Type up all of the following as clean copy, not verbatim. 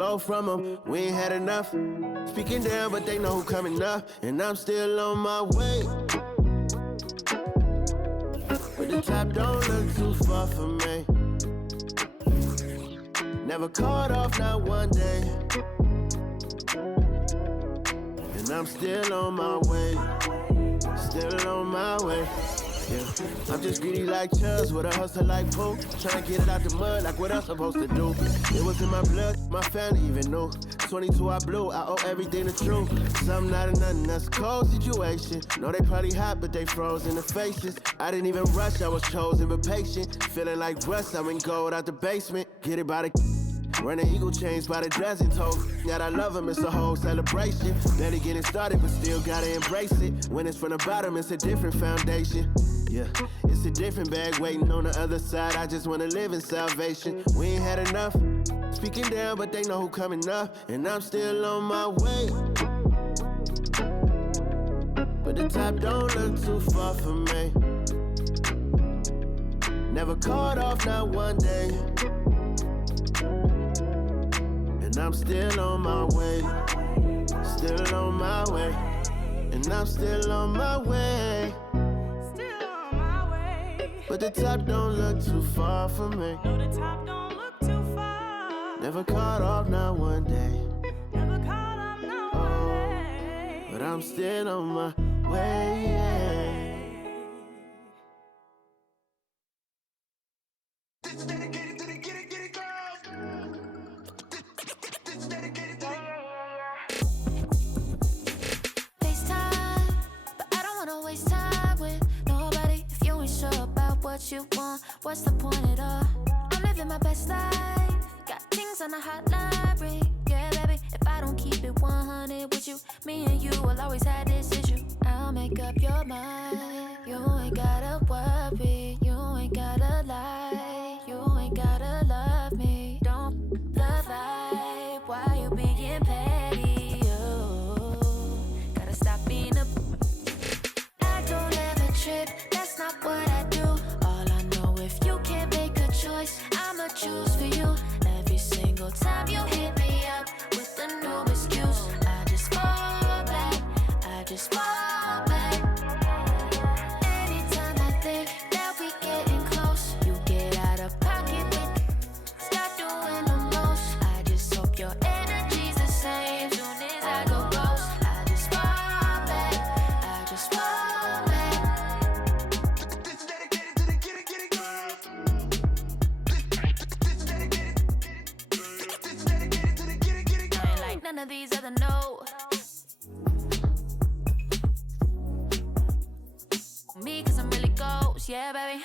Blow from them, we ain't had enough. Speaking down, but they know who coming up. And I'm still on my way. But the top don't look too far for me. Never caught off, not one day. And I'm still on my way. Still on my way. Yeah. I'm just greedy like Chubbs with a hustle like Pooh. Trying to get it out the mud like what I'm supposed to do. It was in my blood, my family even knew. 22 I blew, I owe everything to true. Something out of nothing, that's a cold situation. Know they probably hot, but they froze in the faces. I didn't even rush, I was chosen but patient. Feeling like rust, I went gold out the basement. Get it by the running eagle chains by the dozen. Told that I love him, it's a whole celebration. Barely getting started, but still gotta embrace it. When it's from the bottom, it's a different foundation. Yeah, it's a different bag waiting on the other side. I just wanna live in salvation. We ain't had enough. Speaking down, but they know who coming up. And I'm still on my way. But the top don't look too far for me. Never caught off, not one day. And I'm still on my way. Still on my way. And I'm still on my way. But the top don't look too far for me. No, the top don't look too far. Never caught off, not one day. Never caught off, not one day. But I'm still on my way, yeah. This is dedicated to the get it girls. This is dedicated to FaceTime, but I don't wanna waste time with nobody if you ain't sure about what you want. What's the point at all? I'm living my best life. Got things on the hotline ring. Yeah, baby, if I don't keep it 100 with you, me and you will always have this issue. I'll make up your mind. You ain't gotta worry. You ain't gotta lie. You ain't gotta love me. Don't the vibe. Why you being petty? You gotta stop being a. I don't ever trip. That's not what I do. All I know, if you can't make a choice, I'ma choose for you. Every single time you hit me up with a new excuse, I just fall back. I just fall back. Anytime I think that we getting close, you get out of pocket with. Stop doing the most. I just hope your energy's the same. Soon as I go ghost, I just fall back. I just fall back. this is dedicated to the get it girls. This is dedicated to the get it I ain't like none of these other no. Me, cause I'm really ghost, yeah, baby.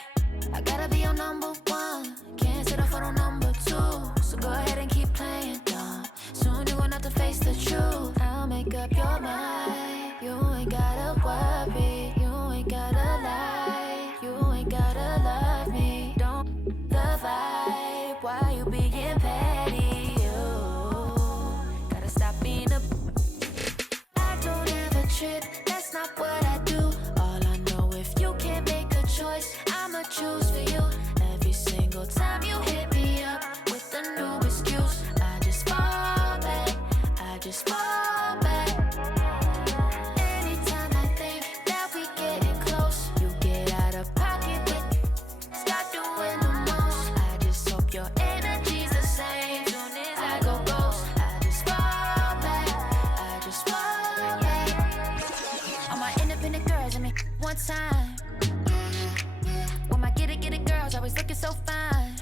I gotta be your number one. Can't settle for no number two. So go ahead and keep playing dumb. Soon you're gonna have to face the truth. I'll make up your mind. You ain't gotta worry. You ain't gotta lie. You ain't gotta love me. Don't the vibe. Why you being petty? You gotta stop being a. I don't ever trip. That's not what I do. All I know, if you can't make a choice, I'ma choose for you. Every single time you hit me up with a new excuse, I just fall back. I just fall back. Anytime I think that we getting close, you get out of pocket with. Stop doing the most. I just hope your energy's the same. Soon as I go ghost, I just fall back. I just fall back. All my independent girls, I mean, one time. When my get it girls always looking so fine.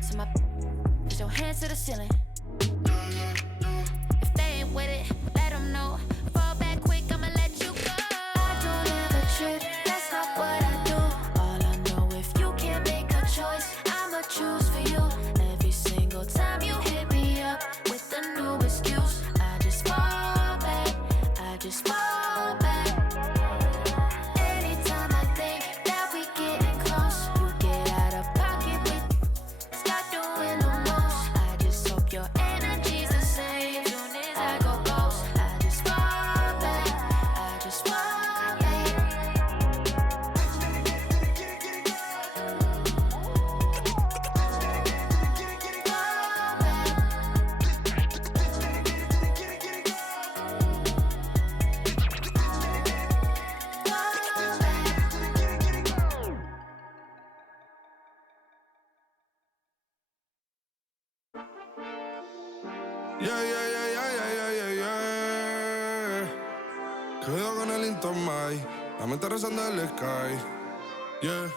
So my put your hands to the ceiling. If they ain't with it, let them know. Fall back quick, I'ma let you go. I don't ever trip, that's not what I do. All I know, if you can't make a choice, I'ma choose for you. Every single time you hit me up with a new excuse, I just fall back. I just fall back. Anytime I think that we getting close, you get out of pocket with. Stop doing the most. I just hope your Quedo con el Intomai, la mente rezando el sky. Yeah.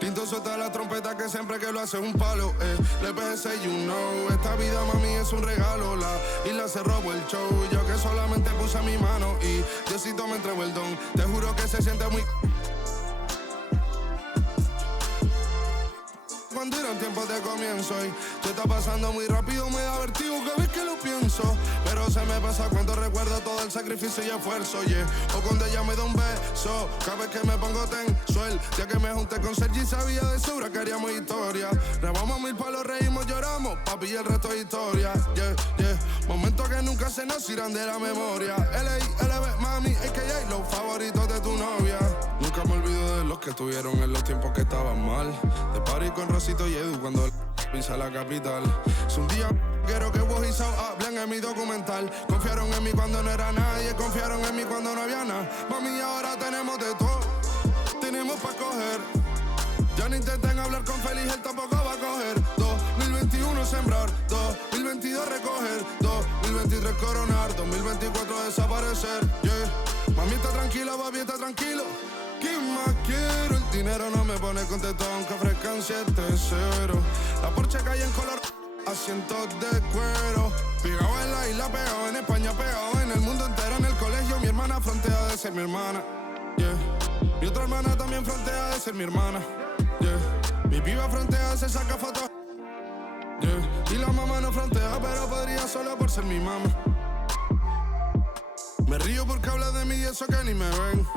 Tinto suelta la trompeta que siempre que lo hace es un palo. Le PSA, you know. Esta vida, mami, es un regalo. La isla se robó el show. Yo que solamente puse mi mano y Diosito me entregó el don. Te juro que se siente muy... Cuando eran tiempos de comienzo y tú está pasando muy rápido, me da vertigo cada vez que lo pienso. Pero se me pasa cuando recuerdo todo el sacrificio y esfuerzo, yeah. O cuando ella me da un beso, cada vez que me pongo tenso. El día que me junté con Sergi sabía de sobra que haríamos historia. Rebamos mil palos, reímos, lloramos, papi, y el resto es historia, yeah, yeah. Momentos que nunca se nos irán de la memoria. L.A., LB, mami, a.k.a. los favoritos de tu novia. Nunca me olvido de los que estuvieron en los tiempos que estaban mal. De party con Rosito y Edu cuando pisa la capital. Es un día quiero que vos y Sao hablen en mi documental. Confiaron en mí cuando no era nadie, confiaron en mí cuando no había nada. Mami, ahora tenemos de todo, tenemos pa' coger. Ya no intenten hablar con Feliz, él tampoco va a coger. 2021 sembrar, 2022 recoger, 2023 coronar, 2024 desaparecer, yeah. Mami está tranquila, papi está tranquilo. ¿Qué más quiero? El dinero no me pone contento aunque ofrezcan 7-0. La Porsche cae en color, asientos de cuero. Pegado en la isla, pegado en España, pegado en el mundo entero. En el colegio mi hermana frontea de ser mi hermana, yeah. Mi otra hermana también frontea de ser mi hermana, yeah. Mi piba frontea, se saca fotos, yeah. Y la mamá no frontea, pero podría solo por ser mi mamá. Me río porque habla de mí y eso que ni me ven.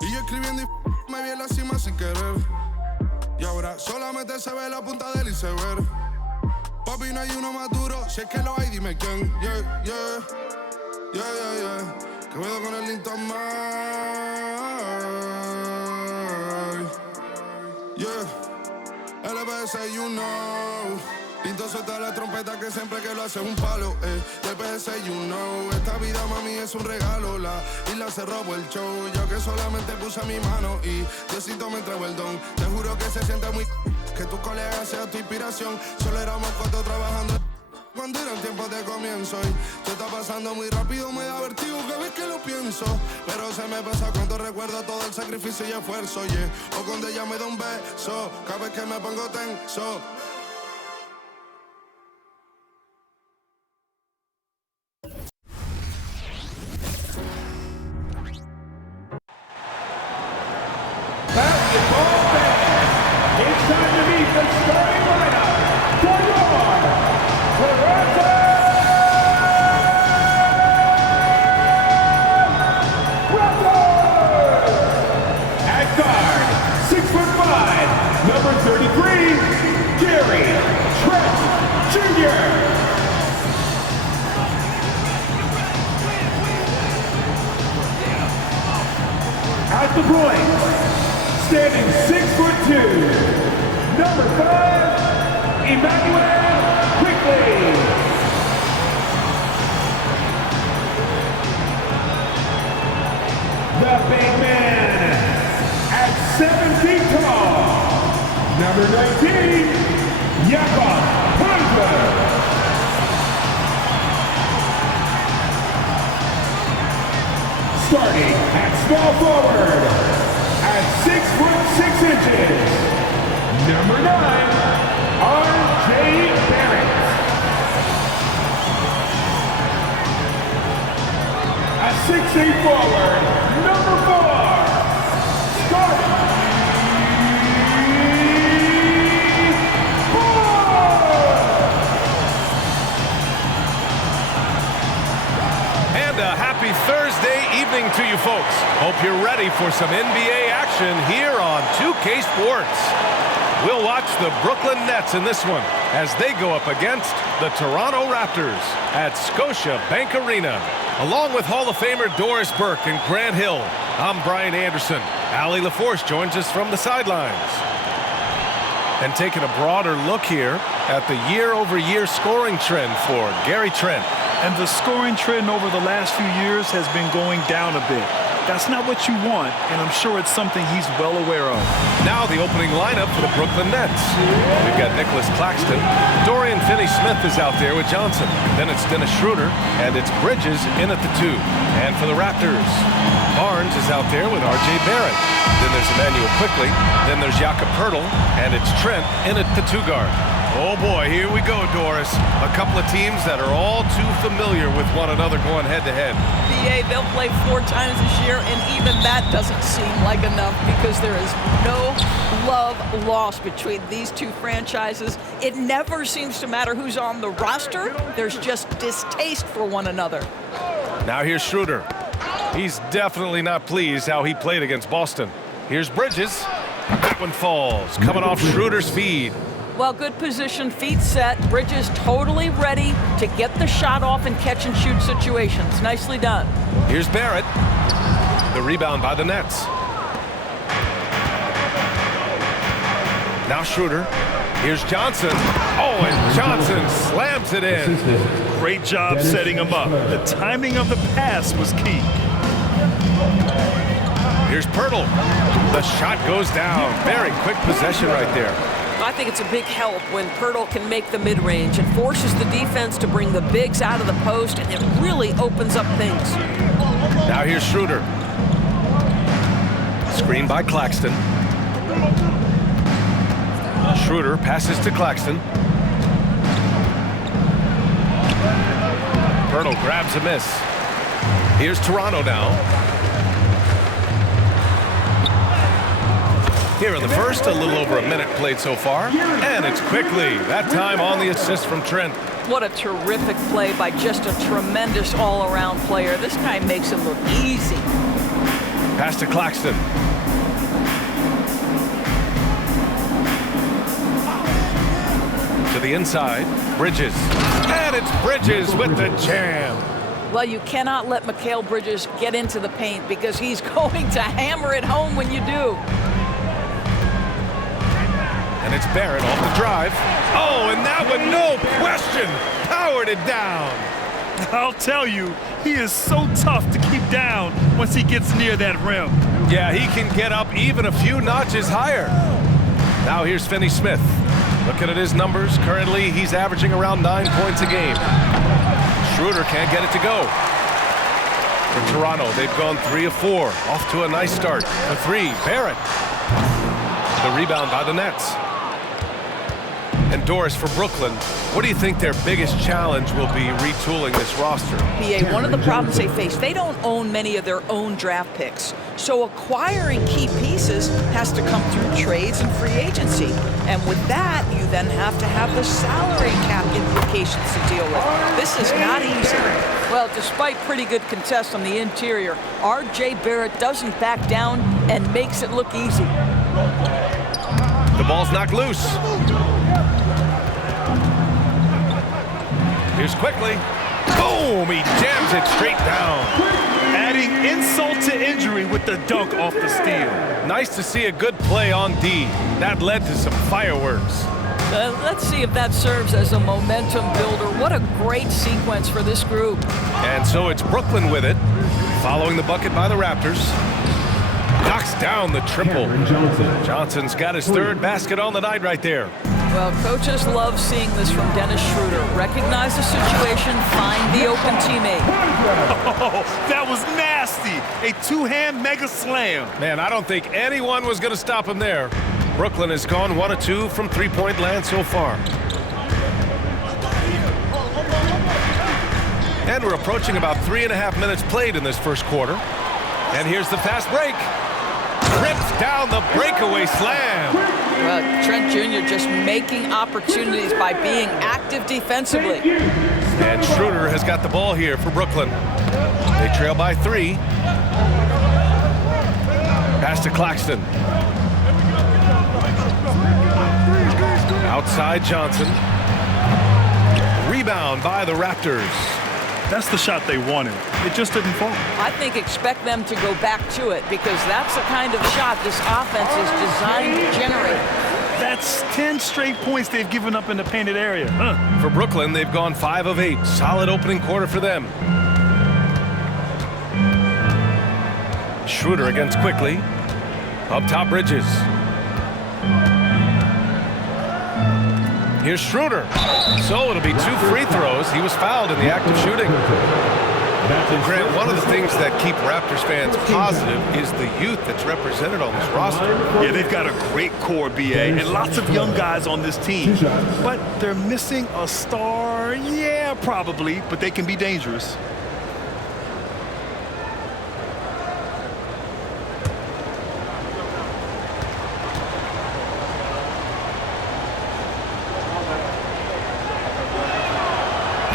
Y yo escribiendo y me vi en la cima sin querer. Y ahora solamente se ve la punta del iceberg. Papi, no hay uno más duro, si es que lo hay, dime quién. Yeah, yeah, yeah, yeah, yeah. Que puedo con el Intomai. Yeah, LBS, you know. Tinto suelta la trompeta que siempre que lo hace es un palo, LBS, you know. Esta vida, mami, es un regalo. La isla se robó el show. Yo que solamente puse mi mano y Diosito me entregó el don. Te juro que se siente muy... que tu colega sea tu inspiración. Solo éramos 4 trabajando cuando eran tiempos de comienzo y tú está pasando muy rápido, me da vertigo cada vez que lo pienso. Pero se me pasa cuando recuerdo todo el sacrificio y esfuerzo, yeah. O cuando ella me da un beso, cada vez que me pongo tenso. It's time to meet the starting lineup for your Toronto Raptors! At guard, 6'5", number 33, Gary Trent Jr. At the point, standing 6'2", number 5, Emmanuel Quickly. The big man at 7 feet tall, number 19, Jakob Pointer. Starting at small forward, at 6'6", number 9, R.J. Barrett. At 6'8" forward, number 4, Scotty And a happy Thursday evening to you folks. Hope you're ready for some NBA action here on 2K Sports. We'll watch the Brooklyn Nets in this one as they go up against the Toronto Raptors at Scotiabank Arena. Along with Hall of Famer Doris Burke and Grant Hill, I'm Brian Anderson. Allie LaForce joins us from the sidelines. And taking a broader look here at the year-over-year scoring trend for Gary Trent. And the scoring trend over the last few years has been going down a bit. That's not what you want, and I'm sure it's something he's well aware of. Now the opening lineup for the Brooklyn Nets. We've got Nicholas Claxton. Dorian Finney-Smith is out there with Johnson. Then it's Dennis Schroeder, and it's Bridges in at the 2. And for the Raptors, Barnes is out there with R.J. Barrett. Then there's Emmanuel Quickly. Then there's Jakob Poeltl, and it's Trent in at the 2 guard. Oh boy, here we go, Doris. A couple of teams that are all too familiar with one another going head-to-head. BA, they'll play 4 times this year, and even that doesn't seem like enough because there is no love lost between these two franchises. It never seems to matter who's on the roster. There's just distaste for one another. Now here's Schroeder. He's definitely not pleased how he played against Boston. Here's Bridges. That one falls, coming off Schroeder's feed. Well, good position, feet set. Bridges totally ready to get the shot off in catch-and-shoot situations. Nicely done. Here's Barrett. The rebound by the Nets. Now Schroeder. Here's Johnson. Oh, and Johnson slams it in. Great job setting him up. The timing of the pass was key. Here's Poeltl. The shot goes down. Very quick possession right there. I think it's a big help when Poeltl can make the mid-range. It forces the defense to bring the bigs out of the post, and it really opens up things. Now here's Schroeder. Screen by Claxton. Schroeder passes to Claxton. Poeltl grabs a miss. Here's Toronto now. Here in the first, a little over a minute played so far. And it's Quickly. That time on the assist from Trent. What a terrific play by just a tremendous all-around player. This guy makes it look easy. Pass to Claxton. To the inside, Bridges. And it's Bridges with the jam. Well, you cannot let Mikal Bridges get into the paint because he's going to hammer it home when you do. And it's Barrett off the drive. Oh, and that one, no question, powered it down. I'll tell you, he is so tough to keep down once he gets near that rim. Yeah, he can get up even a few notches higher. Now here's Finney-Smith. Looking at his numbers, currently he's averaging around 9 points a game. Schroeder can't get it to go. For Toronto, they've gone 3 of 4. Off to a nice start. For 3, Barrett. The rebound by the Nets. And Doris, for Brooklyn, what do you think their biggest challenge will be retooling this roster? PA, one of the problems they face, they don't own many of their own draft picks. So acquiring key pieces has to come through trades and free agency. And with that, you then have to have the salary cap implications to deal with. This is not easy. Well, despite pretty good contests on the interior, R.J. Barrett doesn't back down and makes it look easy. The ball's knocked loose. Here's Quickly. Boom! He jams it straight down. Adding insult to injury with the dunk off the steal. Nice to see a good play on D. That led to some fireworks. Let's see if that serves as a momentum builder. What a great sequence for this group. And so it's Brooklyn with it, following the bucket by the Raptors. Knocks down the triple. Johnson's got his 3rd basket on the night right there. Well, coaches love seeing this from Dennis Schroeder. Recognize the situation, find the open teammate. Oh, that was nasty. A 2-hand mega slam. Man, I don't think anyone was going to stop him there. Brooklyn has gone 1 of 2 from 3-point land so far. And we're approaching about 3.5 minutes played in this first quarter. And here's the fast break. Rips down the breakaway slam. Well, Trent Jr. just making opportunities by being active defensively. And Schroeder has got the ball here for Brooklyn. They trail by 3. Pass to Claxton. Outside Johnson. Rebound by the Raptors. That's the shot they wanted. It just didn't fall. I think expect them to go back to it because that's the kind of shot this offense is designed to generate. That's 10 straight points they've given up in the painted area. Huh. For Brooklyn, they've gone 5 of 8. Solid opening quarter for them. Schroeder against quickly. Up top, Bridges. Here's Schroeder. So it'll be 2 free throws. He was fouled in the act of shooting. Grant, one of the things that keep Raptors fans positive is the youth that's represented on this roster. Yeah, they've got a great core, BA, and lots of young guys on this team. But they're missing a star. Yeah, probably, but they can be dangerous.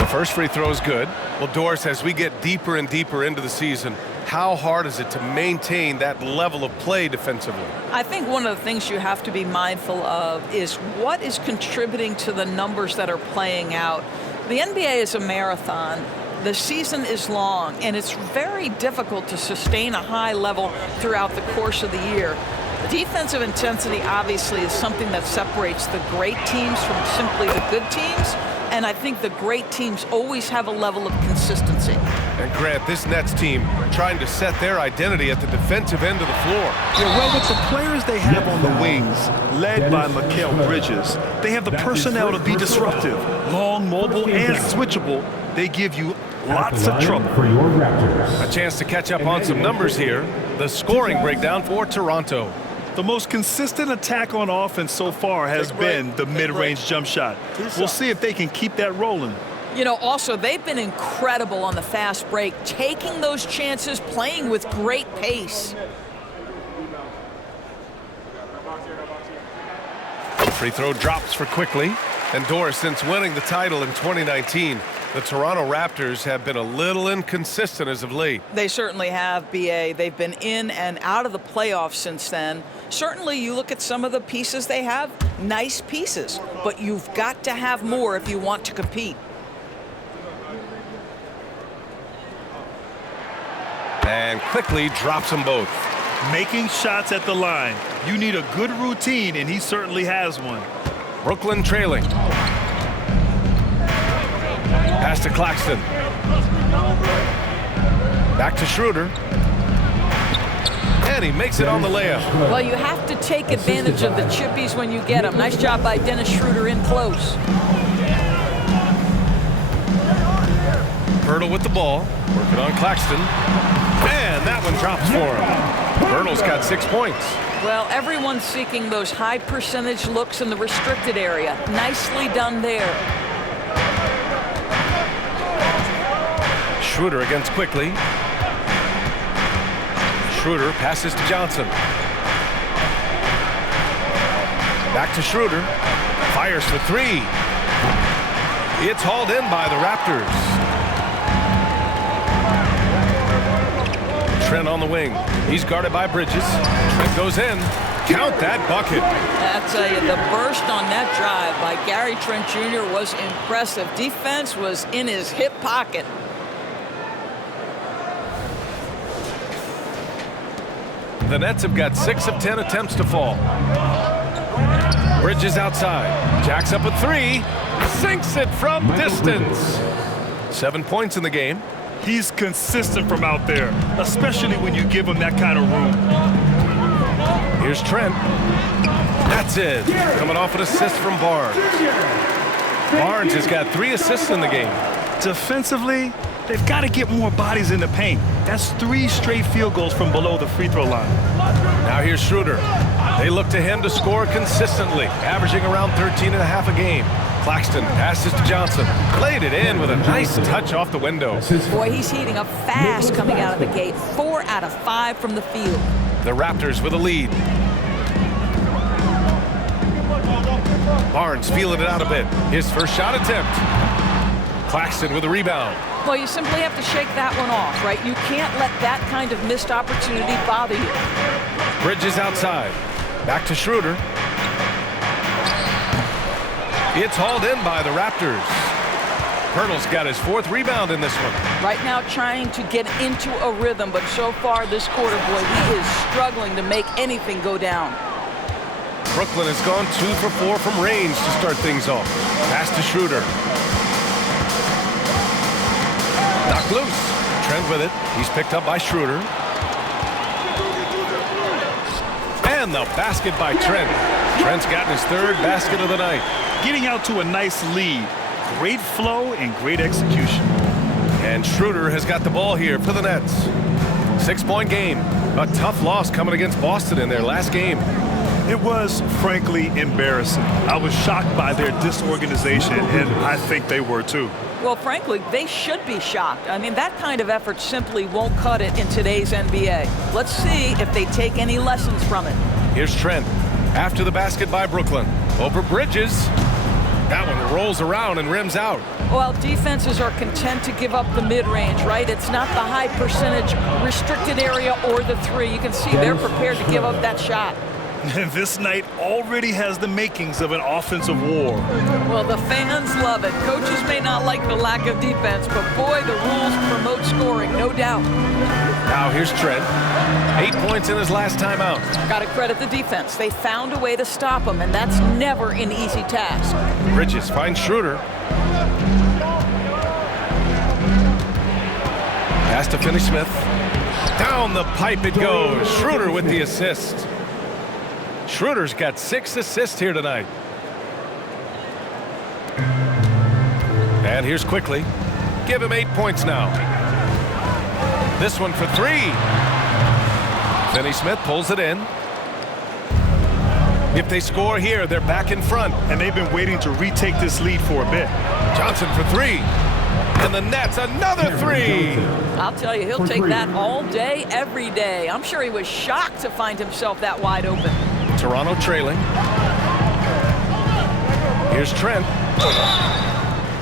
First free throw is good. Well, Doris, as we get deeper and deeper into the season, how hard is it to maintain that level of play defensively? I think one of the things you have to be mindful of is what is contributing to the numbers that are playing out. The NBA is a marathon. The season is long, and it's very difficult to sustain a high level throughout the course of the year. The defensive intensity obviously is something that separates the great teams from simply the good teams. And I think the great teams always have a level of consistency. And Grant, this Nets team trying to set their identity at the defensive end of the floor. Yeah, well, with the players they have on the wings, led by Mikal Bridges, they have the personnel to be disruptive. Long, mobile, and switchable. They give you lots of trouble. A chance to catch up on some numbers here. The scoring breakdown for Toronto. The most consistent attack on offense so far has been the mid-range jump shot. We'll see if they can keep that rolling. You know, also, they've been incredible on the fast break, taking those chances, playing with great pace. Free throw drops for quickly. And Doris, since winning the title in 2019, the Toronto Raptors have been a little inconsistent as of late. They certainly have, BA. They've been in and out of the playoffs since then. Certainly, you look at some of the pieces they have, nice pieces, but you've got to have more if you want to compete. And quickly drops them both. Making shots at the line. You need a good routine, and he certainly has one. Brooklyn trailing. Pass to Claxton. Back to Schroeder. And he makes it on the layup. Well, you have to take advantage of the chippies when you get them. Nice job by Dennis Schroeder in close. Pirtle with the ball. Working on Claxton. And that one drops for him. Pirtle's got 6 points. Well, everyone's seeking those high percentage looks in the restricted area. Nicely done there. Schroeder against quickly. Schroeder passes to Johnson. Back to Schroeder. Fires for 3. It's hauled in by the Raptors. Trent on the wing. He's guarded by Bridges. Trent goes in. Count that bucket. I tell you, the burst on that drive by Gary Trent Jr. was impressive. Defense was in his hip pocket. The Nets have got 6 of 10 attempts to fall. Bridges outside. Jacks up a 3. Sinks it from distance. 7 points in the game. He's consistent from out there, especially when you give him that kind of room. Here's Trent. That's it. Coming off an assist from Barnes. Barnes has got 3 assists in the game. Defensively, they've got to get more bodies in the paint. That's 3 straight field goals from below the free throw line. Now here's Schroeder. They look to him to score consistently, averaging around 13.5 a game. Claxton passes to Johnson. Played it in with a nice touch off the window. Boy, he's heating up fast coming out of the gate. 4 out of 5 from the field. The Raptors with a lead. Barnes feeling it out a bit. His first shot attempt. Claxton with a rebound. Well, you simply have to shake that one off, right? You can't let that kind of missed opportunity bother you. Bridges outside. Back to Schroeder. It's hauled in by the Raptors. Pirtle's got his 4th rebound in this one. Right now trying to get into a rhythm, but so far this quarter, boy, he is struggling to make anything go down. Brooklyn has gone 2 for 4 from range to start things off. Pass to Schroeder. Knocked loose. Trent with it. He's picked up by Schroeder. And the basket by Trent. Trent's gotten his third basket of the night. Getting out to a nice lead. Great flow and great execution. And Schroeder has got the ball here for the Nets. 6-point game. A tough loss coming against Boston in their last game. It was, frankly, embarrassing. I was shocked by their disorganization, and I think they were too. Well, frankly, they should be shocked. I mean, that kind of effort simply won't cut it in today's NBA. Let's see if they take any lessons from it. Here's Trent. After the basket by Brooklyn. Over Bridges. That one rolls around and rims out. Well, defenses are content to give up the mid-range, right? It's not the high percentage restricted area or the three. You can see they're prepared to give up that shot. This night already has the makings of an offensive war. Well, the fans love it. Coaches may not like the lack of defense, but boy, the rules promote scoring, no doubt. Now here's Trent. 8 points in his last time out. Got to credit the defense. They found a way to stop him, and that's never an easy task. Bridges finds Schroeder. Pass to Finney-Smith. Down the pipe it goes. Schroeder with the assist. Schroeder's got 6 assists here tonight. And here's Quickly. Give him 8 points now. This one for 3. Finney-Smith pulls it in. If they score here, they're back in front. And they've been waiting to retake this lead for a bit. Johnson for 3. And the Nets, another 3. I'll tell you, he'll take that all day, every day. I'm sure he was shocked to find himself that wide open. Toronto trailing. Here's Trent.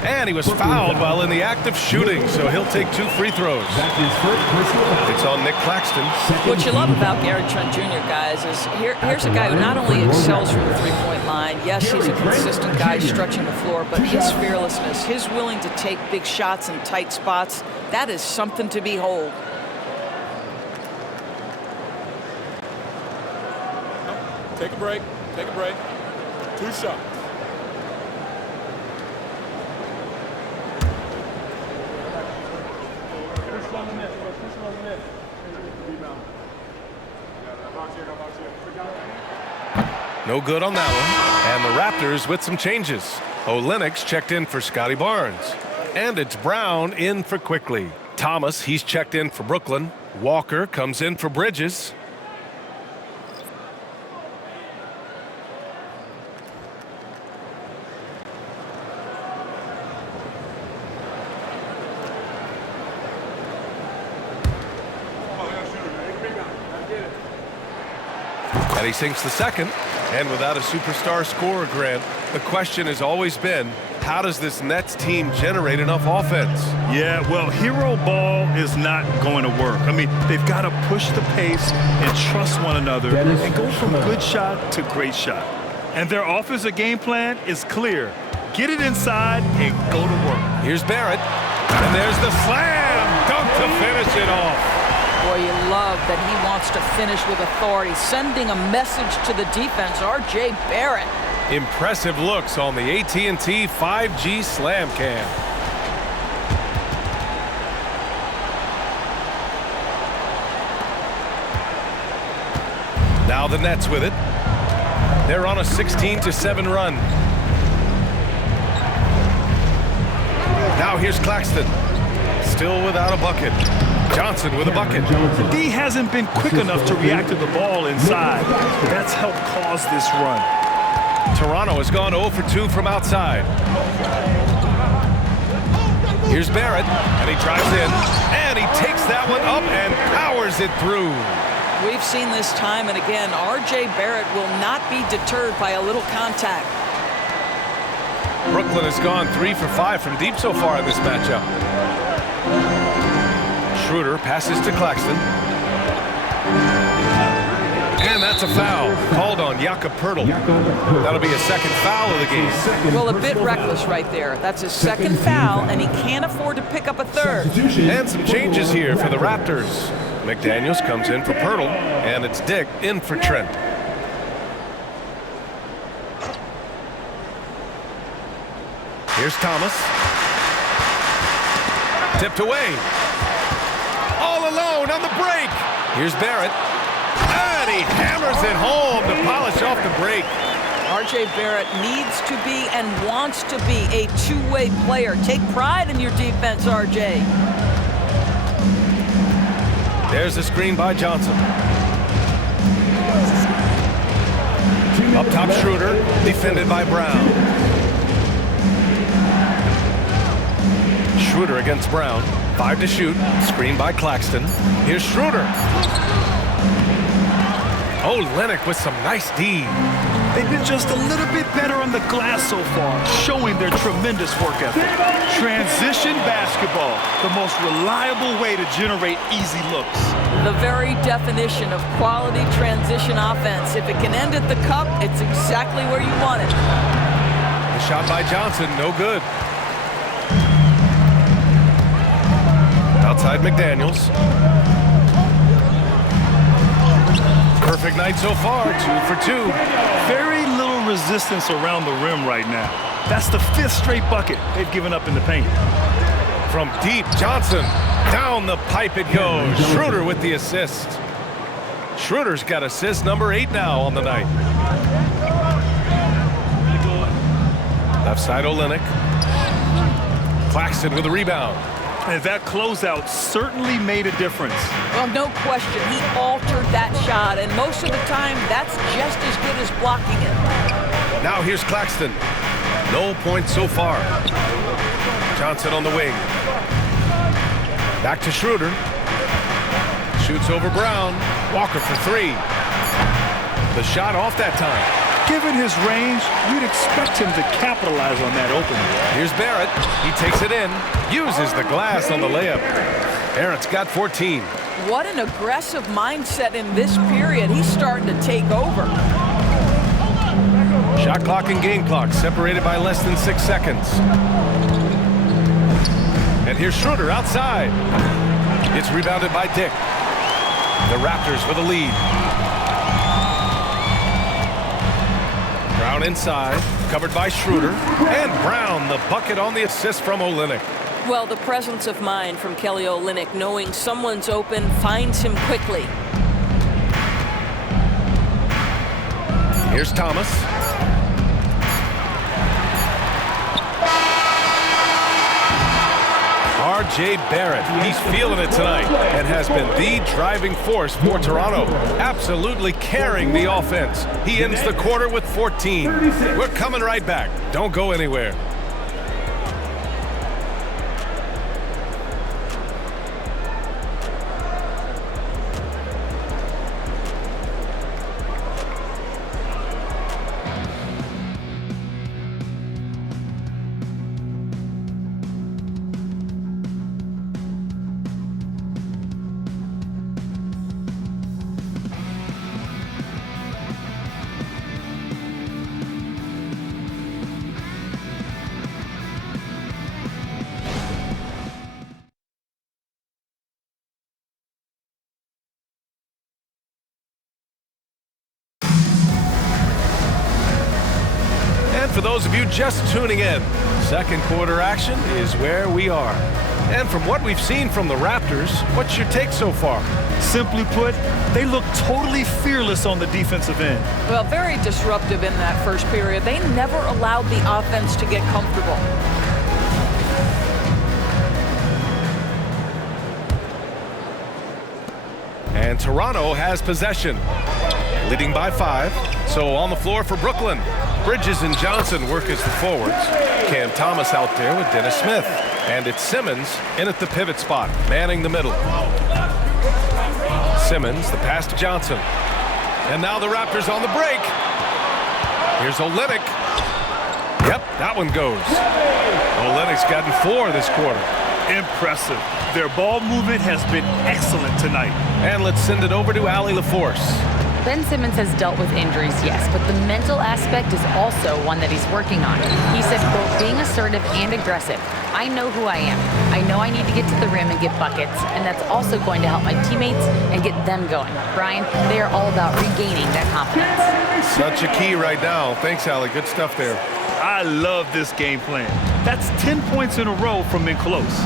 And he was fouled while in the act of shooting, so he'll take 2 free throws. It's on Nick Claxton. What you love about Gary Trent Jr., guys, is here's a guy who not only excels from the three-point line, yes, he's a consistent guy stretching the floor, but his fearlessness, his willing to take big shots in tight spots, that is something to behold. Take a break. Take a break. 2 shots. No good on that one. And the Raptors with some changes. Olenek's checked in for Scotty Barnes. And it's Brown in for Quickly. Thomas, he's checked in for Brooklyn. Walker comes in for Bridges. And he sinks the second. And without a superstar scorer, Grant, the question has always been, how does this Nets team generate enough offense? Yeah, well, hero ball is not going to work. I mean, they've got to push the pace and trust one another and go from good shot to great shot. And their offensive game plan is clear. Get it inside and go to work. Here's Barrett. And there's the slam dunk to finish it off. Boy, you love that he wants to finish with authority, sending a message to the defense. R.J. Barrett. Impressive looks on the AT&T 5G Slam Cam. Now the Nets with it. They're on a 16-7 run. Now here's Claxton. Still without a bucket. Johnson with a bucket. D hasn't been quick enough to react to the ball inside. That's helped cause this run. Toronto has gone 0 for 2 from outside. Here's Barrett, and he drives in, and he takes that one up and powers it through. We've seen this time and again. R.J. Barrett will not be deterred by a little contact. Brooklyn has gone 3 for 5 from deep so far in this matchup. Schroeder passes to Claxton. And that's a foul called on Jakob Poeltl. That'll be a second foul of the game. Well, a bit reckless right there. That's his second foul, and he can't afford to pick up a third. And some changes here for the Raptors. McDaniels comes in for Poeltl, and it's Dick in for Trent. Here's Thomas. Tipped away. All alone on the break. Here's Barrett. And he hammers it home to polish off the break. R.J. Barrett needs to be and wants to be a two-way player. Take pride in your defense, R.J. There's a screen by Johnson. Up top, Schroeder, defended by Brown. Schroeder against Brown. 5 to shoot. Screen by Claxton. Here's Schroeder. Oh, Olynyk with some nice D. They've been just a little bit better on the glass so far, showing their tremendous work ethic. Transition basketball, the most reliable way to generate easy looks. The very definition of quality transition offense. If it can end at the cup, it's exactly where you want it. The shot by Johnson, no good. Outside McDaniels. Perfect night so far, 2 for 2. Very little resistance around the rim right now. That's the 5th straight bucket they've given up in the paint. From deep, Johnson. Down the pipe it goes. Schroeder with the assist. Schroeder's got assist number 8 now on the night. Left side, Olynyk. Claxton with a rebound. And that closeout certainly made a difference. Well, no question, he altered that shot, and most of the time, that's just as good as blocking it. Now here's Claxton. No points so far. Johnson on the wing. Back to Schroeder. Shoots over Brown. Walker for 3. The shot off that time. Given his range, you'd expect him to capitalize on that opening. Here's Barrett. He takes it in. Uses the glass on the layup. Barrett's got 14. What an aggressive mindset in this period. He's starting to take over. Shot clock and game clock separated by less than 6 seconds. And here's Schroeder outside. It's rebounded by Dick. The Raptors with a lead. Brown inside, covered by Schroeder. And Brown, the bucket on the assist from Olynyk. Well, the presence of mind from Kelly Olynyk, knowing someone's open, finds him quickly. Here's Thomas. R.J. Barrett, he's feeling it tonight and has been the driving force for Toronto, absolutely carrying the offense. He ends the quarter with 14. We're coming right back. Don't go anywhere. For those of you just tuning in, second quarter action is where we are. And from what we've seen from the Raptors, what's your take so far? Simply put, they look totally fearless on the defensive end. Well, very disruptive in that first period. They never allowed the offense to get comfortable. And Toronto has possession, leading by 5. So on the floor for Brooklyn. Bridges and Johnson work as the forwards. Cam Thomas out there with Dennis Smith. And it's Simmons in at the pivot spot, manning the middle. Simmons, the pass to Johnson. And now the Raptors on the break. Here's Olynyk. Yep, that one goes. Olynyk's gotten 4 this quarter. Impressive. Their ball movement has been excellent tonight. And let's send it over to Allie LaForce. Ben Simmons has dealt with injuries, yes, but the mental aspect is also one that he's working on. He said, quote, being assertive and aggressive. I know who I am. I know I need to get to the rim and get buckets, and that's also going to help my teammates and get them going. Brian, they are all about regaining that confidence. Such a key right now. Thanks, Allie. Good stuff there. I love this game plan. That's 10 points in a row from being close.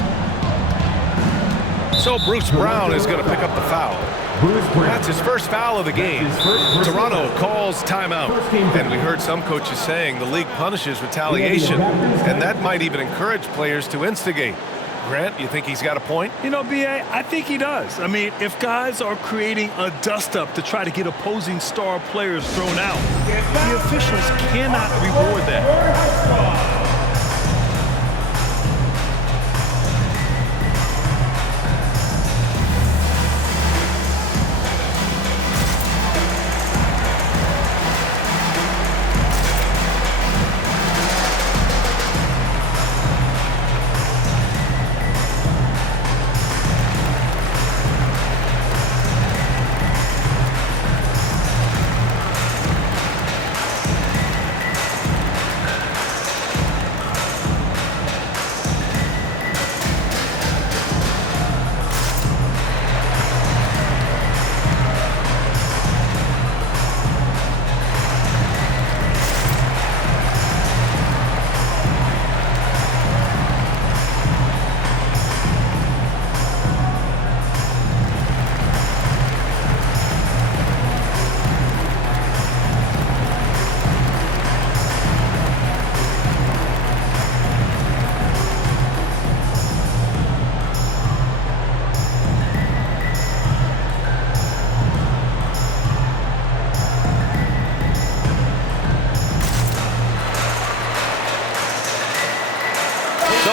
So Bruce Brown is going to pick up the foul. That's his first foul of the game. Toronto calls timeout. And we heard some coaches saying the league punishes retaliation, and that might even encourage players to instigate. Grant, you think he's got a point? You know, B.A., I think he does. I mean, if guys are creating a dust-up to try to get opposing star players thrown out, the officials cannot reward that.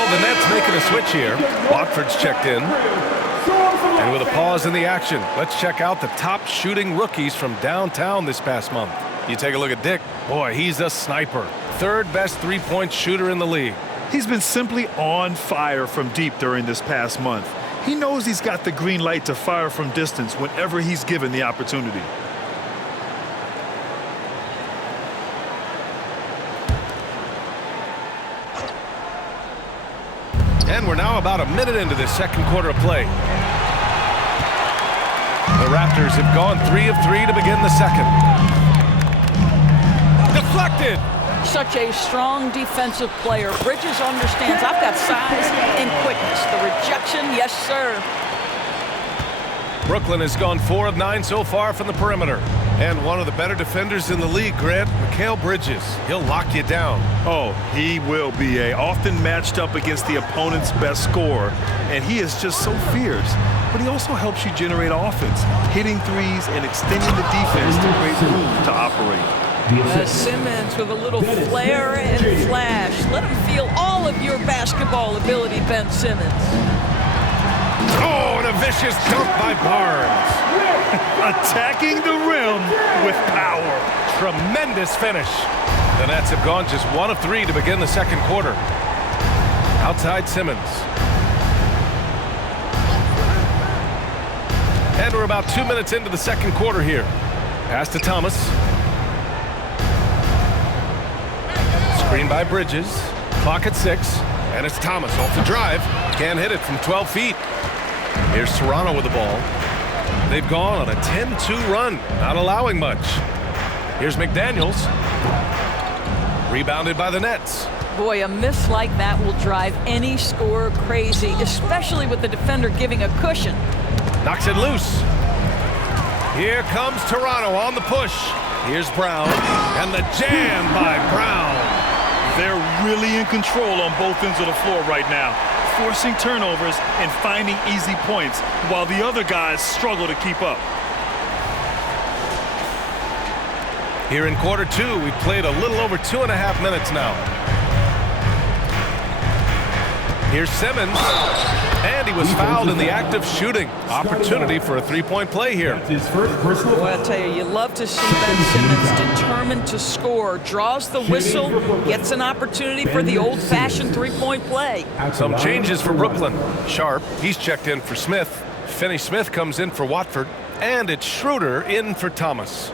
The Nets making a switch here. Watford's checked in. And with a pause in the action, let's check out the top shooting rookies from downtown this past month. You take a look at Dick. Boy, he's a sniper. Third best three-point shooter in the league. He's been simply on fire from deep during this past month. He knows he's got the green light to fire from distance whenever he's given the opportunity. And we're now about a minute into this second quarter of play. The Raptors have gone 3 of 3 to begin the second. Deflected. Such a strong defensive player. Bridges understands I've got size and quickness. The rejection, yes, sir. Brooklyn has gone 4 of 9 so far from the perimeter. And one of the better defenders in the league, Grant, Mikal Bridges. He'll lock you down. Oh, he will be often matched up against the opponent's best scorer. And he is just so fierce. But he also helps you generate offense, hitting threes and extending the defense to create room to operate. Simmons with a little flair and flash. Let him feel all of your basketball ability, Ben Simmons. Oh, and a vicious dunk by Barnes. Attacking the rim with power. Tremendous finish. The Nets have gone just 1 of 3 to begin the second quarter. Outside Simmons. And we're about 2 minutes into the second quarter here. Pass to Thomas. Screen by Bridges. Clock at 6. And it's Thomas off the drive. Can't hit it from 12 feet. Here's Toronto with the ball. They've gone on a 10-2 run, not allowing much. Here's McDaniels. Rebounded by the Nets. Boy, a miss like that will drive any scorer crazy, especially with the defender giving a cushion. Knocks it loose. Here comes Toronto on the push. Here's Brown, and the jam by Brown. They're really in control on both ends of the floor right now, forcing turnovers and finding easy points while the other guys struggle to keep up. Here in quarter 2, we've played a little over 2.5 minutes now. Here's Simmons, and he was fouled in the act of shooting. Opportunity for a three-point play here. Boy, I tell you, you love to see Ben Simmons determined to score. Draws the whistle, gets an opportunity for the old-fashioned three-point play. Some changes for Brooklyn. Sharp, he's checked in for Smith. Finney-Smith comes in for Watford. And it's Schroeder in for Thomas.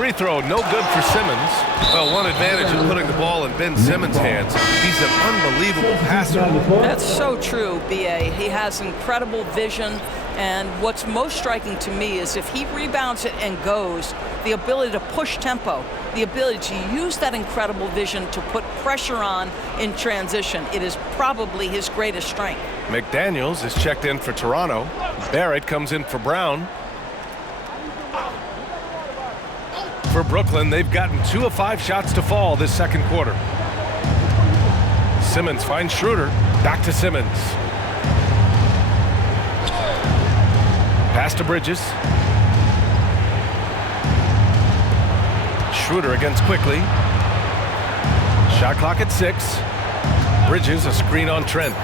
free throw, no good for Simmons. Well, one advantage of putting the ball in Ben Simmons' hands. He's an unbelievable passer. That's so true, B.A. He has incredible vision, and what's most striking to me is if he rebounds it and goes, the ability to push tempo, the ability to use that incredible vision to put pressure on in transition. It is probably his greatest strength. McDaniels is checked in for Toronto. Barrett comes in for Brown. For Brooklyn, they've gotten 2 of 5 shots to fall this second quarter. Simmons finds Schroeder. Back to Simmons. Pass to Bridges. Schroeder against Quickly. Shot clock at 6. Bridges, a screen on Trent.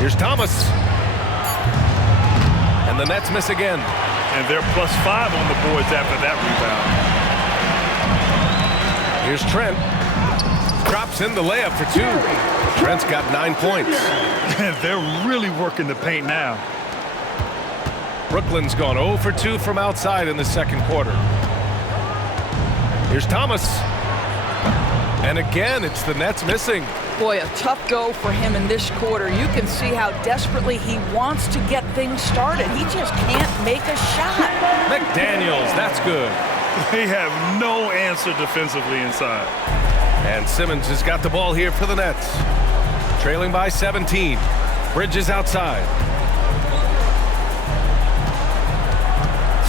Here's Thomas. And the Nets miss again. And they're +5 on the boards after that rebound. Here's Trent. Drops in the layup for 2. Trent's got 9 points. They're really working the paint now. Brooklyn's gone 0 for 2 from outside in the second quarter. Here's Thomas. And again, it's the Nets missing. Boy, a tough go for him in this quarter. You can see how desperately he wants to get things started. He just can't make a shot. McDaniels, that's good. They have no answer defensively inside. And Simmons has got the ball here for the Nets. Trailing by 17. Bridges outside.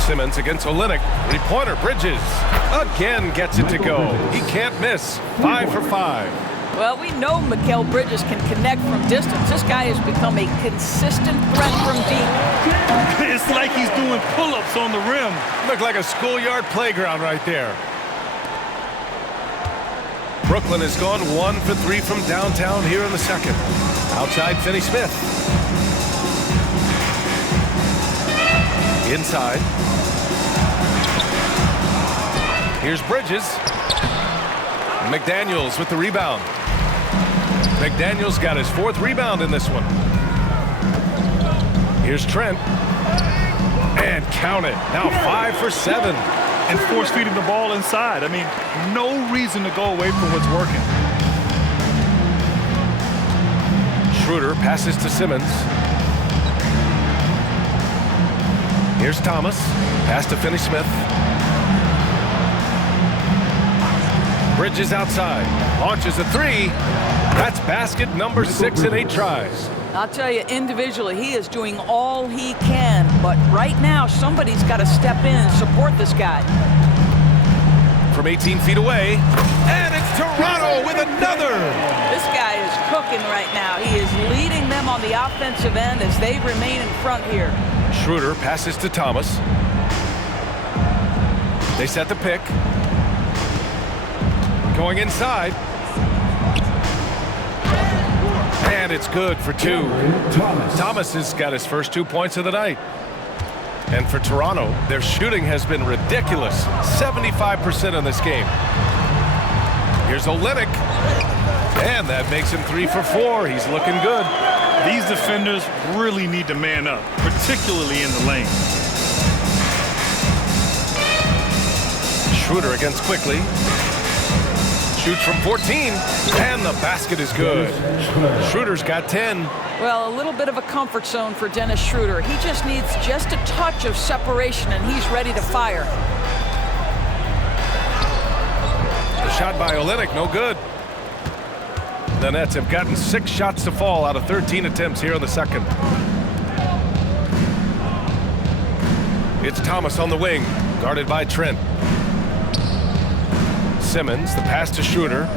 Simmons against Olynyk. Three-pointer. Bridges again gets it to go. He can't miss. 5 for 5. Well, we know Mikal Bridges can connect from distance. This guy has become a consistent threat from deep. It's like he's doing pull-ups on the rim. Looked like a schoolyard playground right there. Brooklyn has gone 1 for 3 from downtown here in the second. Outside, Finney-Smith. Inside. Here's Bridges. McDaniels with the rebound. McDaniels got his 4th rebound in this one. Here's Trent. And count it. Now 5 for 7. And force feeding the ball inside. I mean, no reason to go away from what's working. Schroeder passes to Simmons. Here's Thomas. Pass to Finney-Smith. Bridges outside. Launches a 3. That's basket number 6 in 8 tries. I'll tell you, individually, he is doing all he can. But right now, somebody's got to step in and support this guy. From 18 feet away. And it's Toronto with another. This guy is cooking right now. He is leading them on the offensive end as they remain in front here. Schroeder passes to Thomas. They set the pick. Going inside. And it's good for 2. Thomas has got his first 2 points of the night. And for Toronto, their shooting has been ridiculous. 75% in this game. Here's Olynyk. And that makes him 3 for 4. He's looking good. These defenders really need to man up, particularly in the lane. Schroeder against Quickly. Shoots from 14, and the basket is good. Schroeder's got 10. Well, a little bit of a comfort zone for Dennis Schroeder. He just needs just a touch of separation, and he's ready to fire. The shot by Olynyk, no good. The Nets have gotten 6 shots to fall out of 13 attempts here in the second. It's Thomas on the wing, guarded by Trent. Simmons, the pass to Schroeder.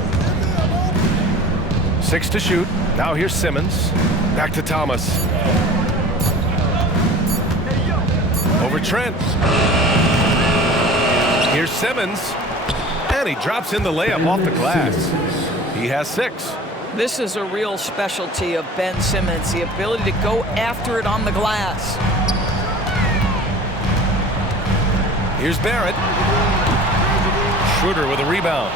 6 to shoot. Now here's Simmons. Back to Thomas. Over Trent. Here's Simmons. And he drops in the layup off the glass. He has 6. This is a real specialty of Ben Simmons, the ability to go after it on the glass. Here's Barrett. Schroeder with a rebound.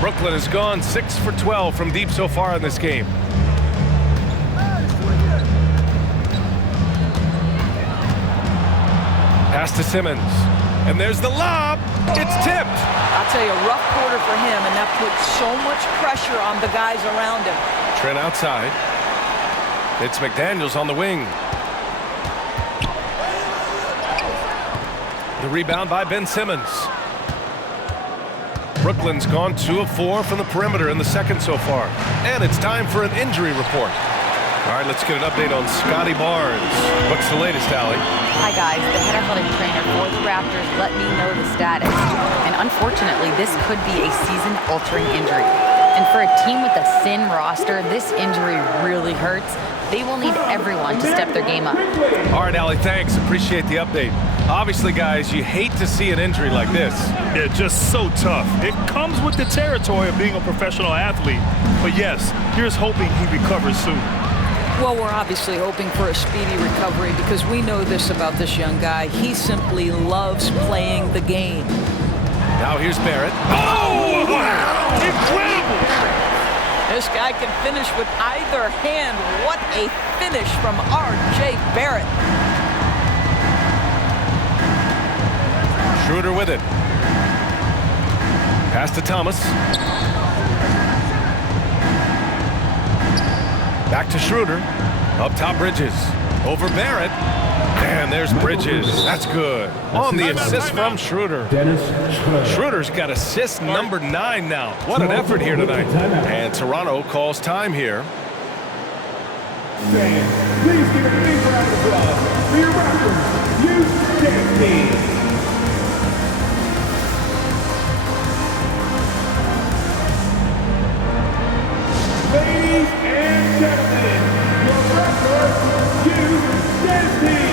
Brooklyn has gone 6 for 12 from deep so far in this game. Pass to Simmons. And there's the lob. It's tipped. I'll tell you, a rough quarter for him, and that puts so much pressure on the guys around him. Trent outside. It's McDaniels on the wing. The rebound by Ben Simmons. Brooklyn's gone 2 of 4 from the perimeter in the second so far. And it's time for an injury report. All right, let's get an update on Scotty Barnes. What's the latest, Allie? Hi, guys. The head athletic trainer for the Raptors let me know the status. And unfortunately, this could be a season-altering injury. And for a team with a thin roster, this injury really hurts. They will need everyone to step their game up. All right, Allie, thanks. Appreciate the update. Obviously, guys, you hate to see an injury like this. Yeah, just so tough. It comes with the territory of being a professional athlete. But yes, here's hoping he recovers soon. Well, we're obviously hoping for a speedy recovery because we know this about this young guy. He simply loves playing the game. Now here's Barrett. Oh, wow! Incredible! This guy can finish with either hand. What a finish from R.J. Barrett. Schroeder with it. Pass to Thomas. Back to Schroeder. Up top, Bridges. Over Barrett. And there's Bridges. That's good. On the assist from Schroeder. Schroeder's got assist number 9 now. What an effort here tonight. And Toronto calls time here. Please give a big round of applause for your Raptors youth dance team. Ladies and gentlemen, your Raptors youth dance team.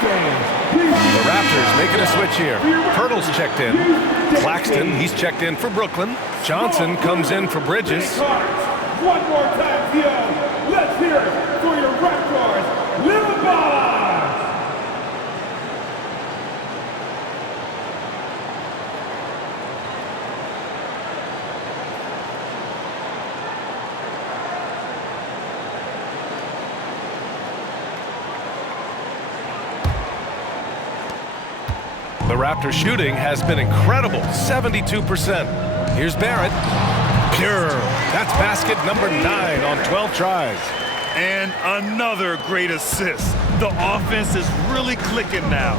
The Raptors making a switch here. Pirtle's checked in. Claxton, he's checked in for Brooklyn. Johnson comes in for Bridges. One more time, Theo. Let's hear it for your Raptors, Little Ballers. The Raptors shooting has been incredible, 72%. Here's Barrett. Pure. That's basket number 9 on 12 tries. And another great assist. The offense is really clicking now.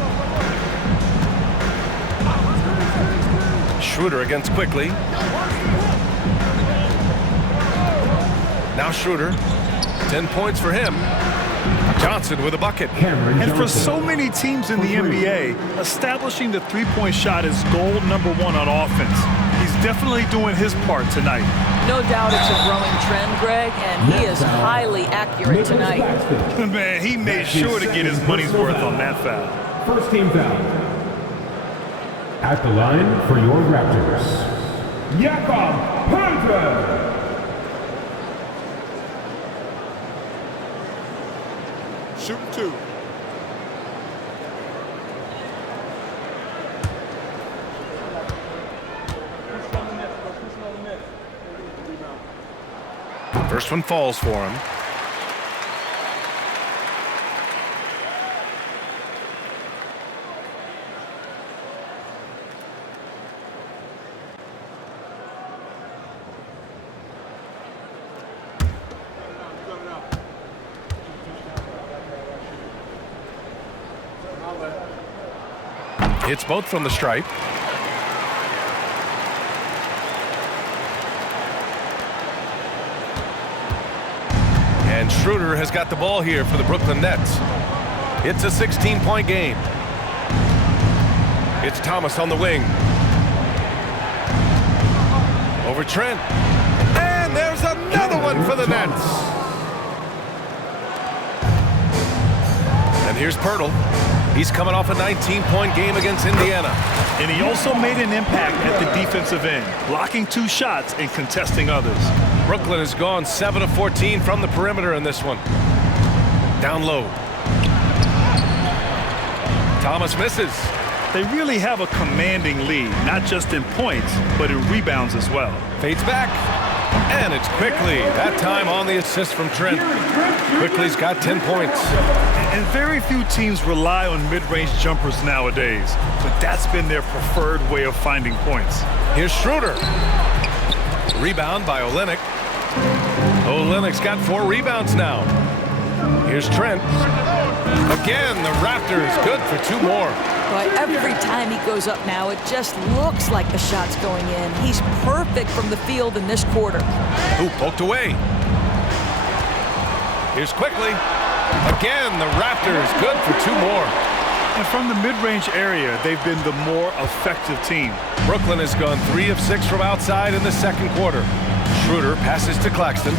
Schroeder against Quickly. Now Schroeder. 10 points for him. Johnson with a bucket. And for so many teams in the NBA, establishing the three-point shot is goal number 1 on offense. He's definitely doing his part tonight. No doubt it's a growing trend, Greg, and he is highly accurate tonight. Man, he made sure to get his money's worth on that foul. First team foul. At the line for your Raptors, Jakob Hunter. Shooting 2. First one falls for him. Hits both from the stripe. And Schroeder has got the ball here for the Brooklyn Nets. It's a 16-point game. It's Thomas on the wing. Over Trent. And there's another one for the Nets. And here's Pirtle. He's coming off a 19-point game against Indiana. And he also made an impact at the defensive end, blocking 2 shots and contesting others. Brooklyn has gone 7 of 14 from the perimeter in this one. Down low. Thomas misses. They really have a commanding lead, not just in points, but in rebounds as well. Fades back. And it's Quickly. That time on the assist from Trent. Quickly's got 10 points. And very few teams rely on mid-range jumpers nowadays, but that's been their preferred way of finding points. Here's Schroeder. Rebound by Olynyk. Olynyk's got 4 rebounds now. Here's Trent. Again, the Raptors good for 2 more. But every time he goes up now, it just looks like the shot's going in. He's perfect from the field in this quarter. Ooh, poked away. Here's Quickly. Again, the Raptors good for 2 more. And from the mid-range area, they've been the more effective team. Brooklyn has gone 3 of 6 from outside in the second quarter. Schroeder passes to Claxton.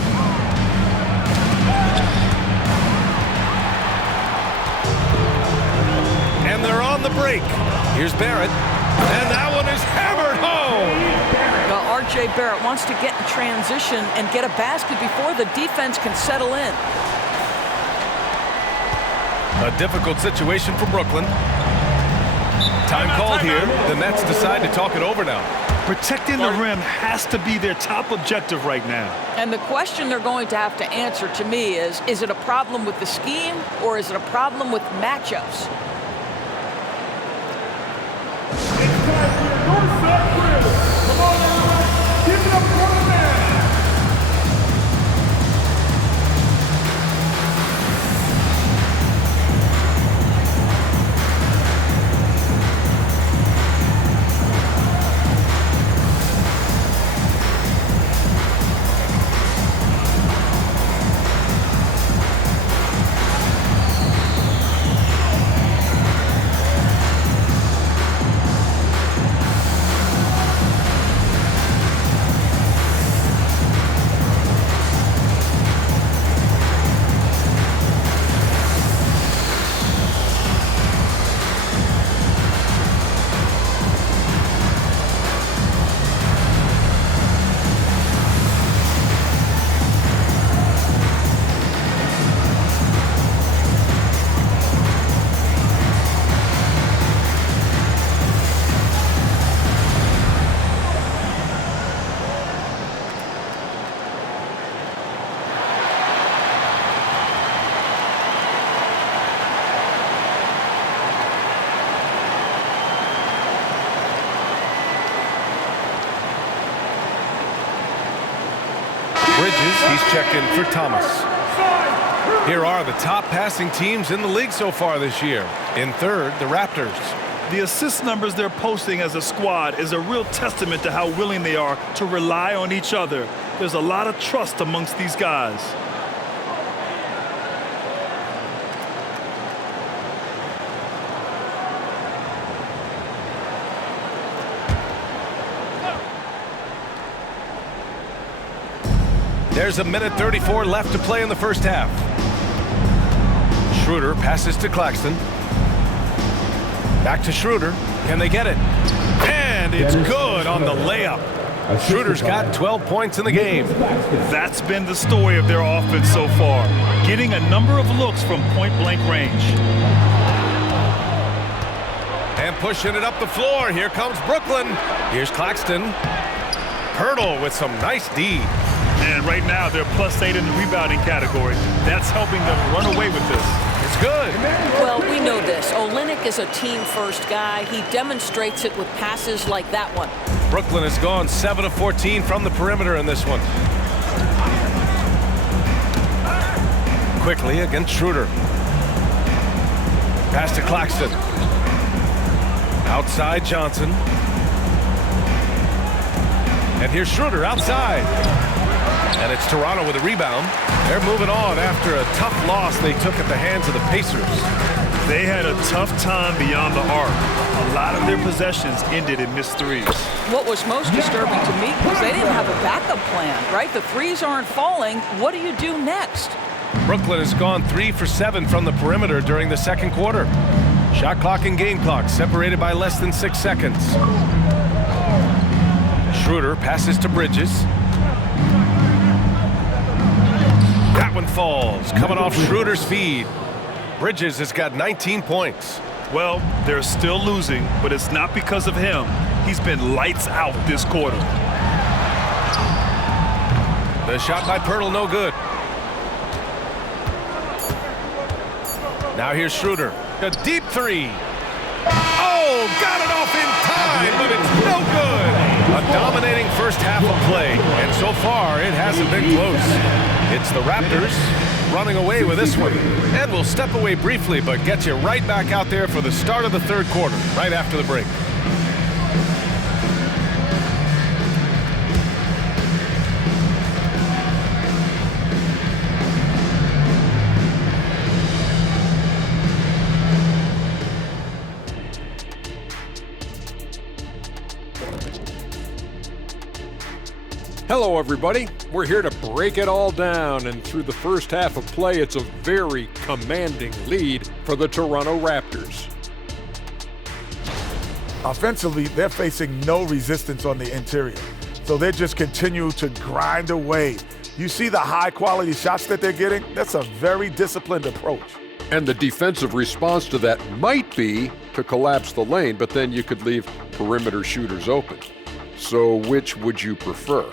And they're on the break. Here's Barrett. And that one is hammered home. Well, R.J. Barrett wants to get in transition and get a basket before the defense can settle in. A difficult situation for Brooklyn. Time called here. The Nets decide to talk it over now. Protecting the rim has to be their top objective right now. And the question they're going to have to answer to me is it a problem with the scheme or is it a problem with matchups? It's time for your Northside Crew. Come on, everyone. Give it up for the man. He's checked in for Thomas. Here are the top passing teams in the league so far this year. In third, the Raptors. The assist numbers they're posting as a squad is a real testament to how willing they are to rely on each other. There's a lot of trust amongst these guys. There's a minute 34 left to play in the first half. Schroeder passes to Claxton. Back to Schroeder. Can they get it? And it's good on the layup. Schroeder's got 12 points in the game. That's been the story of their offense so far, getting a number of looks from point-blank range. And pushing it up the floor. Here comes Brooklyn. Here's Claxton. Pirtle with some nice D. And right now, they're +8 in the rebounding category. That's helping them run away with this. It's good. Well, we know this. Olynyk is a team-first guy. He demonstrates it with passes like that one. Brooklyn has gone 7 of 14 from the perimeter in this one. Quickly against Schroeder. Pass to Claxton. Outside Johnson. And here's Schroeder outside. And it's Toronto with a rebound. They're moving on after a tough loss they took at the hands of the Pacers. They had a tough time beyond the arc. A lot of their possessions ended in missed threes. What was most disturbing to me was they didn't have a backup plan, right? The threes aren't falling. What do you do next? Brooklyn has gone 3 for 7 from the perimeter during the second quarter. Shot clock and game clock separated by less than 6 seconds. Schroeder passes to Bridges. That one falls, coming off Schroeder's feed. Bridges has got 19 points. Well, they're still losing, but it's not because of him. He's been lights out this quarter. The shot by Pirtle, no good. Now here's Schroeder. A deep three. Oh, got it off in time, but it's no good. A dominating first half of play, and so far it hasn't been close. It's the Raptors running away with this one. And we'll step away briefly, but get you right back out there for the start of the third quarter, right after the break. Hello, everybody. We're here to break it all down, and through the first half of play, it's a very commanding lead for the Toronto Raptors. Offensively, they're facing no resistance on the interior, so they just continue to grind away. You see the high-quality shots that they're getting? That's a very disciplined approach. And the defensive response to that might be to collapse the lane, but then you could leave perimeter shooters open. So which would you prefer?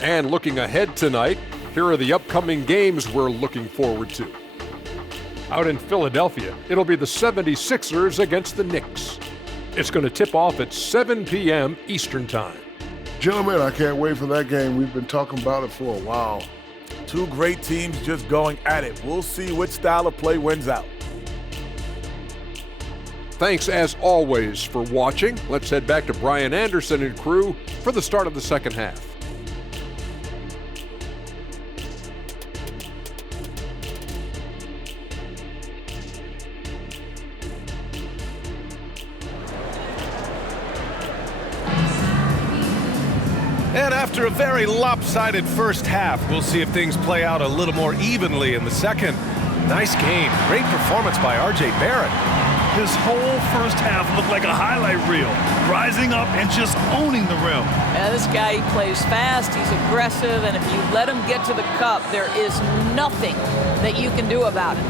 And looking ahead tonight, here are the upcoming games we're looking forward to. Out in Philadelphia, it'll be the 76ers against the Knicks. It's going to tip off at 7 p.m. Eastern Time. Gentlemen, I can't wait for that game. We've been talking about it for a while. Two great teams just going at it. We'll see which style of play wins out. Thanks, as always, for watching. Let's head back to Brian Anderson and crew for the start of the second half. And after a very lopsided first half, we'll see if things play out a little more evenly in the second. Nice game. Great performance by R.J. Barrett. His whole first half looked like a highlight reel, rising up and just owning the rim. Yeah, this guy, he plays fast, he's aggressive, and if you let him get to the cup, there is nothing that you can do about it.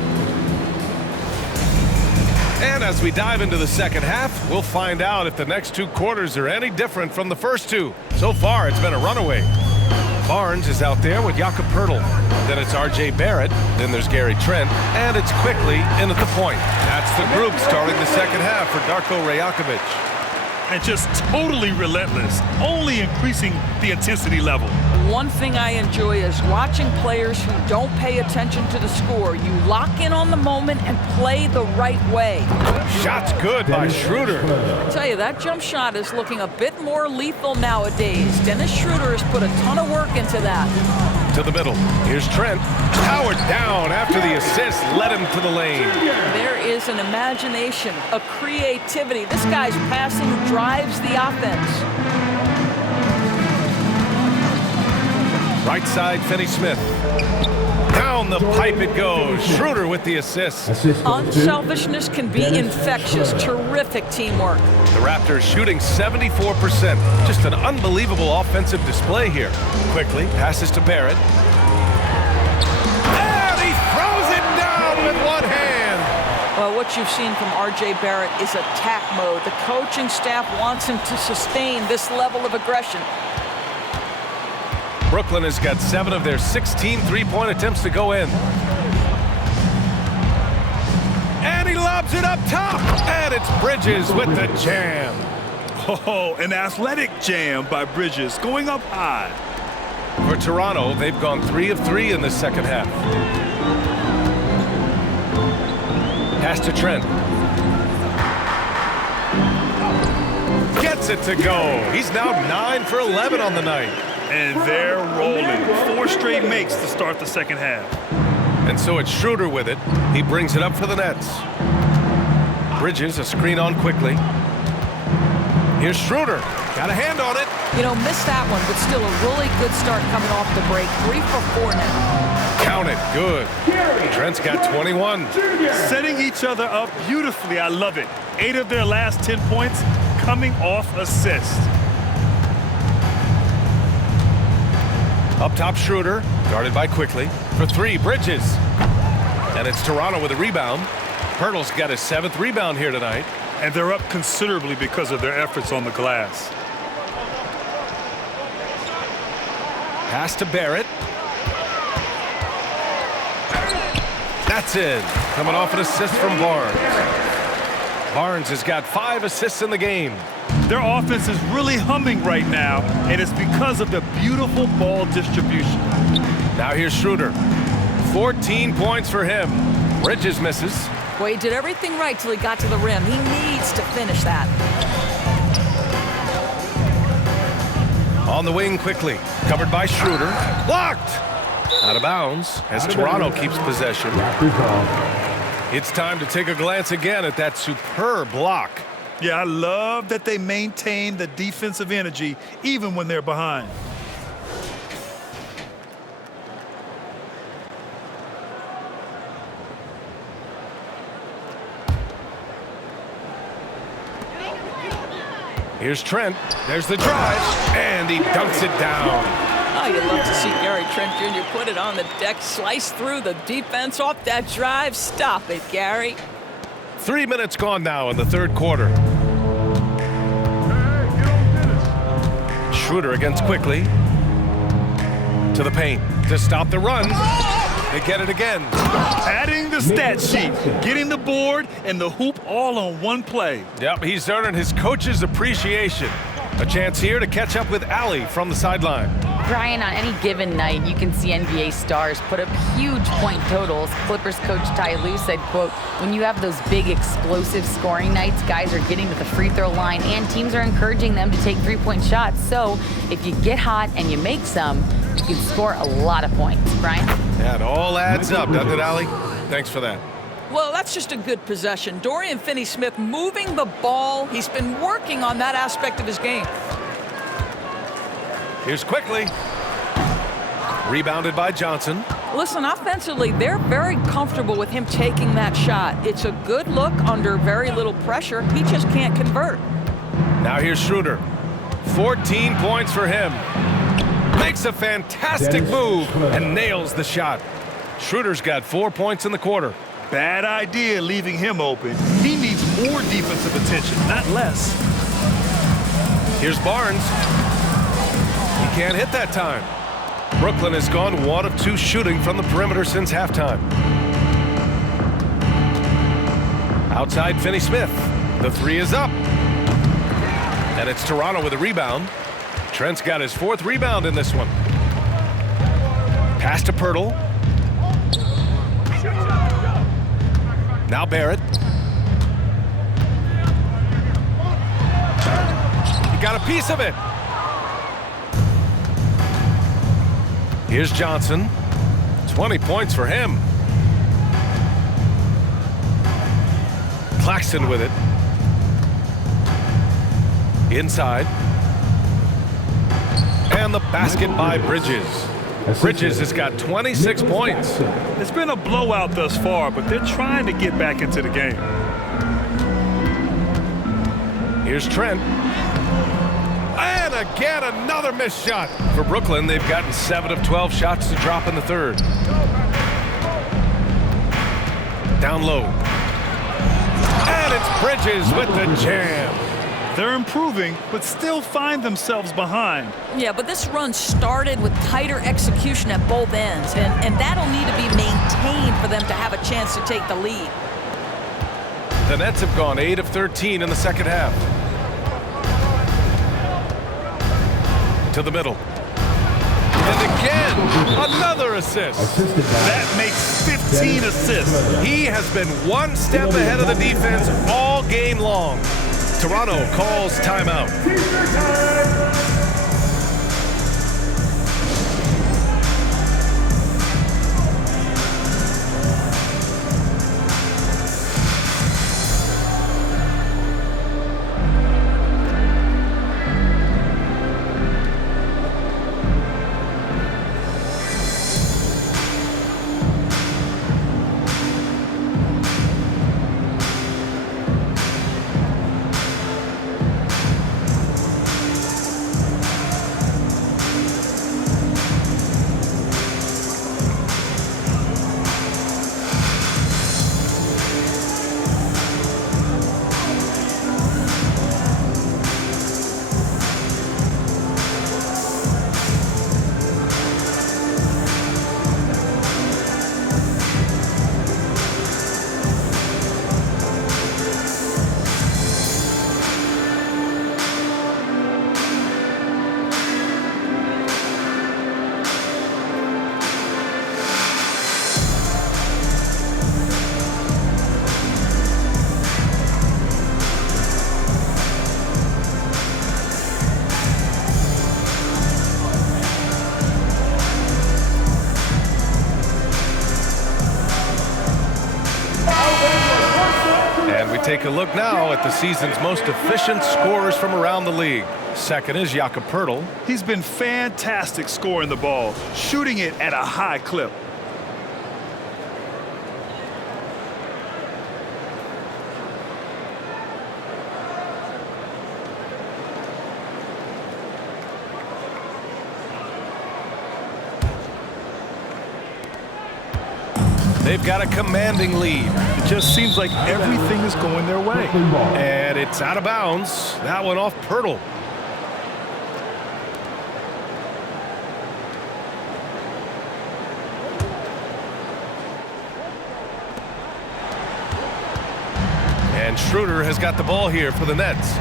And as we dive into the second half, we'll find out if the next two quarters are any different from the first two. So far, it's been a runaway. Barnes is out there with Jakob Pirtle. Then it's R.J. Barrett. Then there's Gary Trent. And it's quickly in at the point. That's the group starting the second half for Darko Rajakovic. And just totally relentless, only increasing the intensity level. One thing I enjoy is watching players who don't pay attention to the score. You lock in on the moment and play the right way. Shot's good by Schroeder. I tell you, that jump shot is looking a bit more lethal nowadays. Dennis Schroeder has put a ton of work into that. To the middle. Here's Trent. Powered down after the assist led him to the lane. There is an imagination, a creativity. This guy's passing drives the offense. Right side, Finney-Smith. Down the pipe it goes. Schroeder with the assist. Unselfishness can be infectious. Terrific teamwork. The Raptors shooting 74%. Just an unbelievable offensive display here. Quickly passes to Barrett. And he throws it down with one hand. Well, what you've seen from R.J. Barrett is attack mode. The coaching staff wants him to sustain this level of aggression. Brooklyn has got 7 of their 16 three-point attempts to go in. And he lobs it up top. And it's Bridges with the jam. Oh, an athletic jam by Bridges, going up high. For Toronto, they've gone 3 of 3 in the second half. Pass to Trent. Gets it to go. He's now 9 for 11 on the night. And they're rolling. 4 straight makes to start the second half. And so it's Schroeder with it. He brings it up for the Nets. Bridges, a screen on quickly. Here's Schroeder. Got a hand on it. You know, missed that one, but still a really good start coming off the break. 3 for 4 now. Count it. Good. Trent's got 21. Setting each other up beautifully. I love it. 8 of their last 10 points coming off assists. Up top, Schroeder. Guarded by quickly. For 3, Bridges. And it's Toronto with a rebound. Pirtle's got his 7th rebound here tonight. And they're up considerably because of their efforts on the glass. Pass to Barrett. That's in. Coming off an assist from Barnes. Barnes has got 5 assists in the game. Their offense is really humming right now, and it's because of the beautiful ball distribution. Now here's Schroeder. 14 points for him. Bridges misses. Boy, he did everything right till he got to the rim. He needs to finish that. On the wing quickly. Covered by Schroeder. Blocked! Out of bounds as Toronto keeps possession. It's time to take a glance again at that superb block. Yeah, I love that they maintain the defensive energy even when they're behind. Here's Trent. There's the drive. And he dunks it down. Oh, you'd love to see Gary Trent Jr. put it on the deck, slice through the defense off that drive. Stop it, Gary. 3 minutes gone now in the third quarter. Schroeder against quickly. To the paint to stop the run. They get it again. Adding the stat sheet, getting the board and the hoop all on one play. Yep, he's earning his coach's appreciation. A chance here to catch up with Allie from the sideline. Brian, on any given night, you can see NBA stars put up huge point totals. Clippers coach Ty Lue said, quote, when you have those big explosive scoring nights, guys are getting to the free throw line and teams are encouraging them to take 3-point shots. So if you get hot and you make some, you can score a lot of points. Brian? Yeah, it all adds up, doesn't it, Allie? Thanks for that. Well, that's just a good possession. Dorian Finney-Smith moving the ball. He's been working on that aspect of his game. Here's quickly. Rebounded by Johnson. Listen, offensively, they're very comfortable with him taking that shot. It's a good look under very little pressure. He just can't convert. Now here's Schroeder. 14 points for him. Makes a fantastic move and nails the shot. Schroeder's got 4 points in the quarter. Bad idea leaving him open. He needs more defensive attention, not less. Here's Barnes. He can't hit that time. Brooklyn has gone 1 of 2 shooting from the perimeter since halftime. Outside Finney-Smith. The 3 is up. And it's Toronto with a rebound. Trent's got his 4th rebound in this one. Pass to Pirtle. Now Barrett. He got a piece of it. Here's Johnson. 20 points for him. Claxton with it. Inside. And the basket by Bridges. Bridges has got 26 points. It's been a blowout thus far, but they're trying to get back into the game. Here's Trent. And again, another missed shot. For Brooklyn, they've gotten 7 of 12 shots to drop in the third. Down low. And it's Bridges with the jam. They're improving, but still find themselves behind. Yeah, but this run started with tighter execution at both ends, and that'll need to be maintained for them to have a chance to take the lead. The Nets have gone 8 of 13 in the second half. To the middle. And again, Another assist. That makes 15 assists. He has been one step ahead of the defense all game long. Toronto calls timeout. Take a look now at the season's most efficient scorers from around the league. Second is Jakob Poeltl. He's been fantastic scoring the ball, shooting it at a high clip. They've got a commanding lead. It just seems like everything is going their way. And it's out of bounds. That one off Poeltl. And Schroeder has got the ball here for the Nets.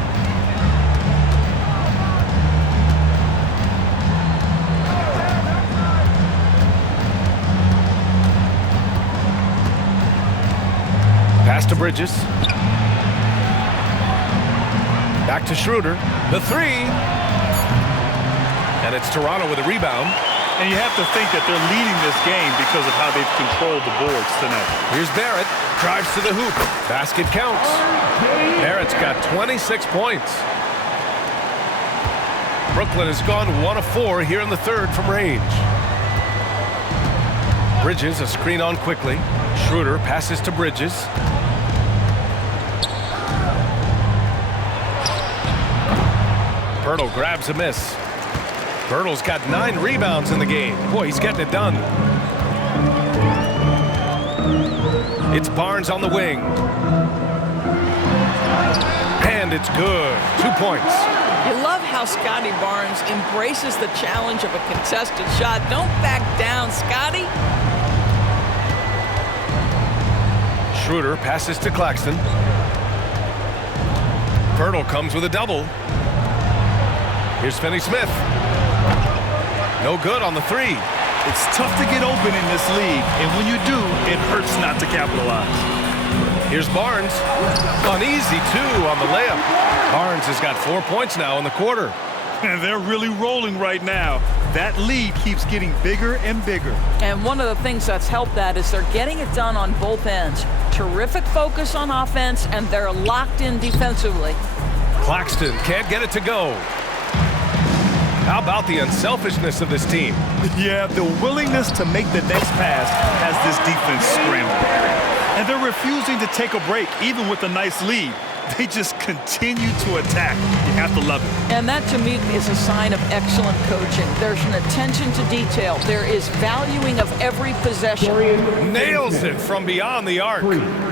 Pass to Bridges. Back to Schroeder. The three. And it's Toronto with a rebound. And you have to think that they're leading this game because of how they've controlled the boards tonight. Here's Barrett. Drives to the hoop. Basket counts. Barrett's got 26 points. Brooklyn has gone 1 of 4 here in the third from range. Bridges, a screen on quickly. Schroeder passes to Bridges. Poeltl grabs a miss. Poeltl's got 9 rebounds in the game. Boy, he's getting it done. It's Barnes on the wing. And it's good. 2 points. You love how Scotty Barnes embraces the challenge of a contested shot. Don't back down, Scotty. Schroeder passes to Claxton. Poeltl comes with a double. Here's Finney-Smith. No good on the three. It's tough to get open in this league, and when you do, it hurts not to capitalize. Here's Barnes. An easy 2 on the layup. Barnes has got 4 points now in the quarter. And they're really rolling right now. That lead keeps getting bigger and bigger. And one of the things that's helped that is they're getting it done on both ends. Terrific focus on offense, and they're locked in defensively. Claxton can't get it to go. How about the unselfishness of this team? Yeah, the willingness to make the next pass has this defense scrambling. And they're refusing to take a break, even with a nice lead. They just continue to attack. You have to love it. And that, to me, is a sign of excellent coaching. There's an attention to detail. There is valuing of every possession. Nails it from beyond the arc.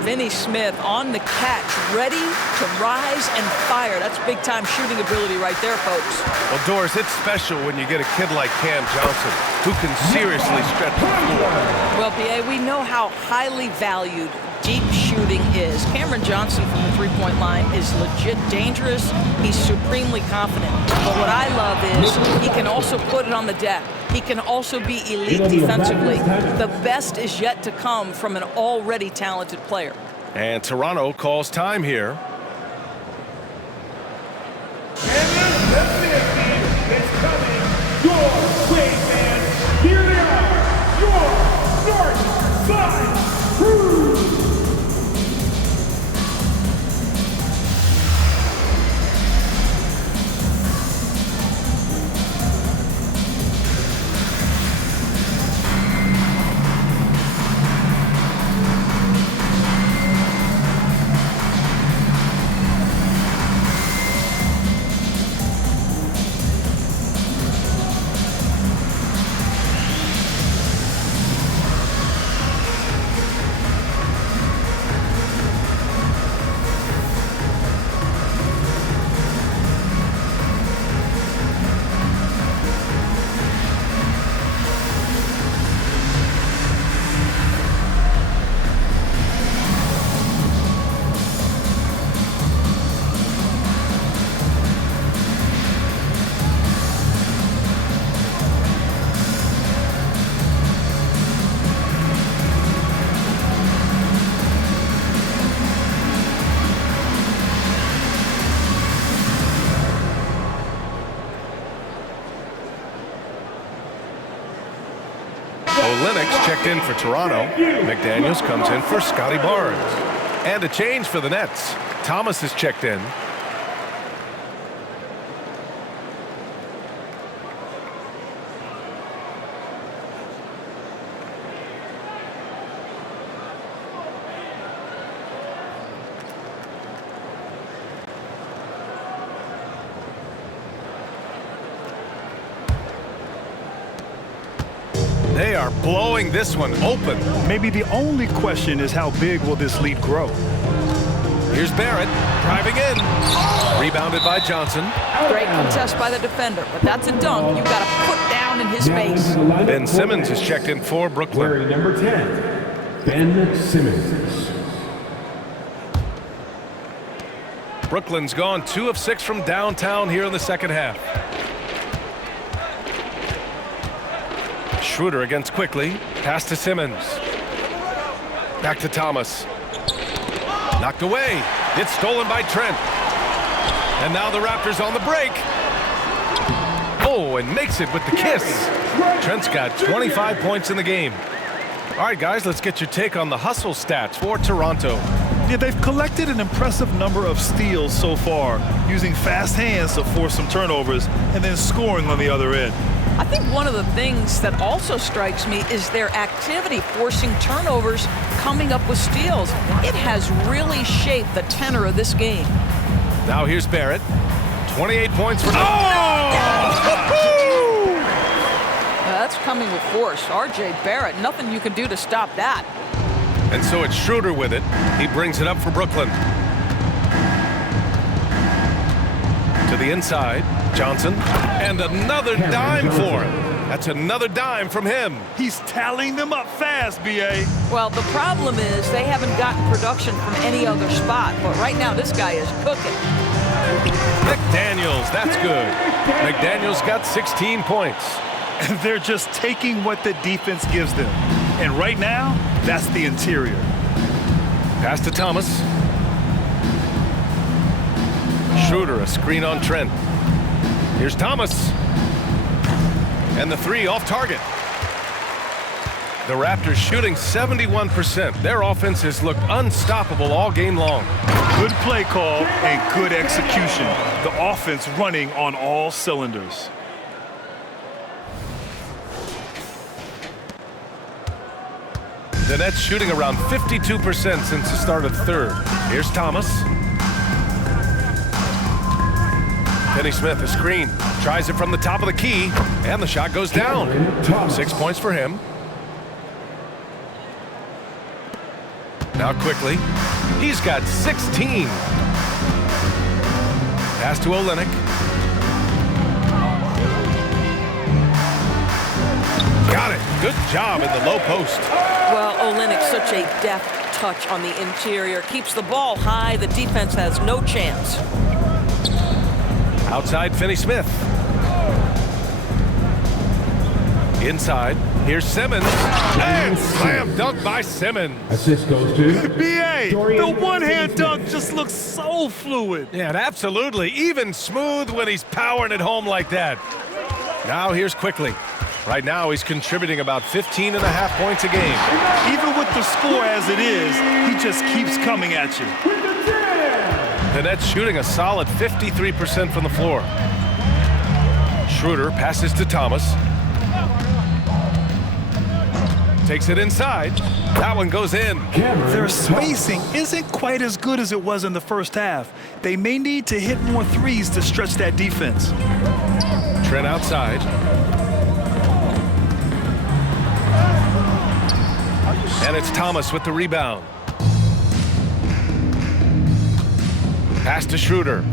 Finney-Smith on the catch, ready to rise and fire. That's big-time shooting ability right there, folks. Well, Doris, it's special when you get a kid like Cam Johnson who can seriously stretch the floor. Well, B.A., we know how highly valued deep shooting is. Cameron Johnson from the three-point line is legit dangerous. He's supremely confident. But what I love is he can also put it on the deck. He can also be elite defensively. The best is yet to come from an already talented player. And Toronto calls time here. It's coming your way, man. Here they are, your North Side Crew. Olenek's checked in for Toronto. McDaniels comes in for Scotty Barnes. And a change for the Nets. Thomas is checked in. They are blowing this one open. Maybe the only question is how big will this lead grow? Here's Barrett driving in. Rebounded by Johnson. Great contest by the defender, but that's a dunk you got to put down in his face. Ben Simmons is checked in for Brooklyn. Wearing number 10, Ben Simmons. Brooklyn's gone 2 of 6 from downtown here in the second half. Schroeder against quickly. Pass to Simmons. Back to Thomas. Knocked away. It's stolen by Trent. And now the Raptors on the break. Oh, and makes it with the kiss. Trent's got 25 points in the game. All right, guys, let's get your take on the hustle stats for Toronto. Yeah, they've collected an impressive number of steals so far, using fast hands to force some turnovers and then scoring on the other end. I think one of the things that also strikes me is their activity forcing turnovers, coming up with steals. It has really shaped the tenor of this game. Now here's Barrett. 28 points for... That's coming with force. R.J. Barrett, nothing you can do to stop that. And so it's Schroeder with it. He brings it up for Brooklyn. To the inside, Johnson, and another dime for him. That's another dime from him. He's tallying them up fast, B.A. Well, the problem is they haven't gotten production from any other spot, but right now this guy is cooking. McDaniels, that's good. McDaniels got 16 points. And they're just taking what the defense gives them. And right now, that's the interior. Pass to Thomas. Schroeder, a screen on Trent. Here's Thomas. And the 3 off target. The Raptors shooting 71%. Their offense has looked unstoppable all game long. Good play call and good execution. The offense running on all cylinders. The Nets shooting around 52% since the start of the third. Here's Thomas. Finney Smith, a screen. Tries it from the top of the key, and the shot goes down. 6 points for him. Now quickly. He's got 16. Pass to Olynyk. Got it. Good job in the low post. Well, Olynyk, such a deft touch on the interior. Keeps the ball high. The defense has no chance. Outside, Finney-Smith. Inside, here's Simmons. And slam dunk by Simmons. Assist goes to B.A. The one-hand dunk just looks so fluid. Yeah, and absolutely. Even smooth when he's powering it home like that. Now here's Quickly. Right now he's contributing about 15.5 points a game. Even with the score as it is, he just keeps coming at you. The Nets shooting a solid 53% from the floor. Schroeder passes to Thomas. Takes it inside. That one goes in. Their spacing isn't quite as good as it was in the first half. They may need to hit more threes to stretch that defense. Trent outside. And it's Thomas with the rebound. Pass to Schroeder.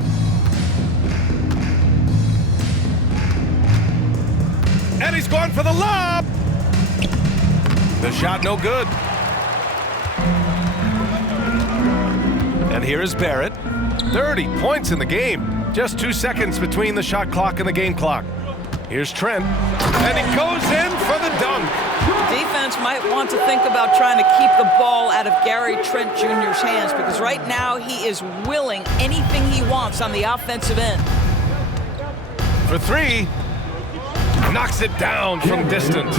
And he's going for the lob. The shot no good. And here is Barrett. 30 points in the game. Just 2 seconds between the shot clock and the game clock. Here's Trent. And he goes in for the dunk. Defense might want to think about trying to keep the ball out of Gary Trent Jr.'s hands, because right now he is willing anything he wants on the offensive end. For three. Knocks it down from distance.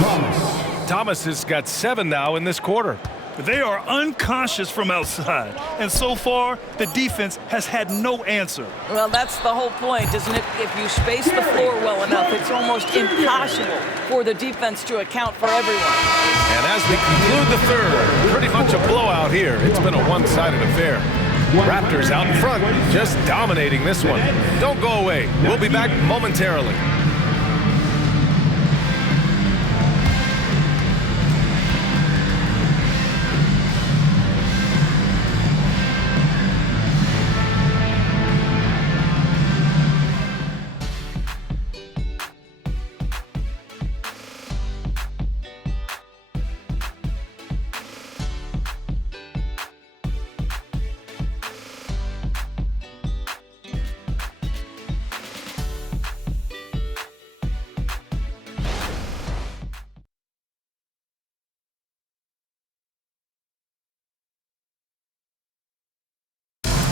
Thomas has got 7 now in this quarter. They are unconscious from outside, and so far the defense has had no answer. Well, that's the whole point, isn't it? If you space the floor well enough, it's almost impossible for the defense to account for everyone. And as we conclude the third, pretty much a blowout here. It's been a one-sided affair. Raptors out in front, just dominating this one. Don't go away. We'll be back momentarily.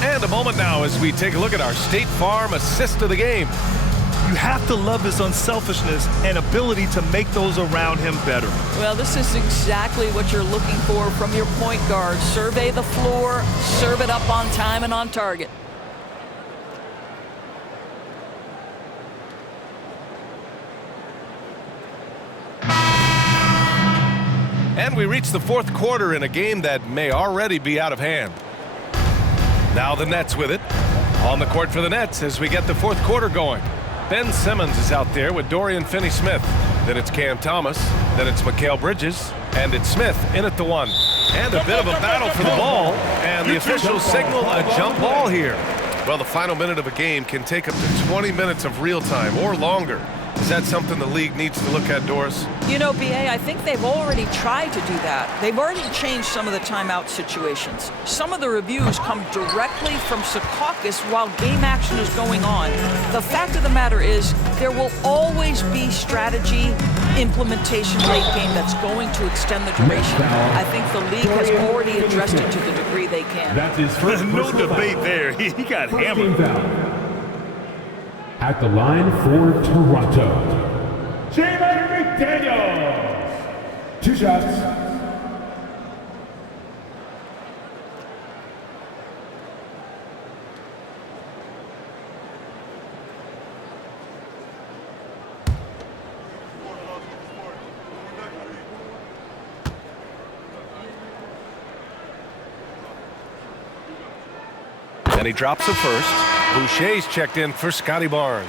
And a moment now as we take a look at our State Farm assist of the game. You have to love his unselfishness and ability to make those around him better. Well, this is exactly what you're looking for from your point guard. Survey the floor, serve it up on time and on target. And we reach the fourth quarter in a game that may already be out of hand. Now the Nets with it. On the court for the Nets as we get the fourth quarter going. Ben Simmons is out there with Dorian Finney-Smith. Then it's Cam Thomas. Then it's Mikal Bridges. And it's Smith in at the one. And a bit of a battle for the ball. And the officials signal a jump ball here. Well, the final minute of a game can take up to 20 minutes of real time or longer. Is that something the league needs to look at, Doris? You know, B.A., I think they've already tried to do that. They've already changed some of the timeout situations. Some of the reviews come directly from Secaucus while game action is going on. The fact of the matter is there will always be strategy implementation late game that's going to extend the duration. I think the league has already addressed it to the degree they can. That's his first No debate there. He got hammered. At the line for Toronto, Jalen McDaniels. 2 shots. And he drops the first. Boucher's checked in for Scotty Barnes.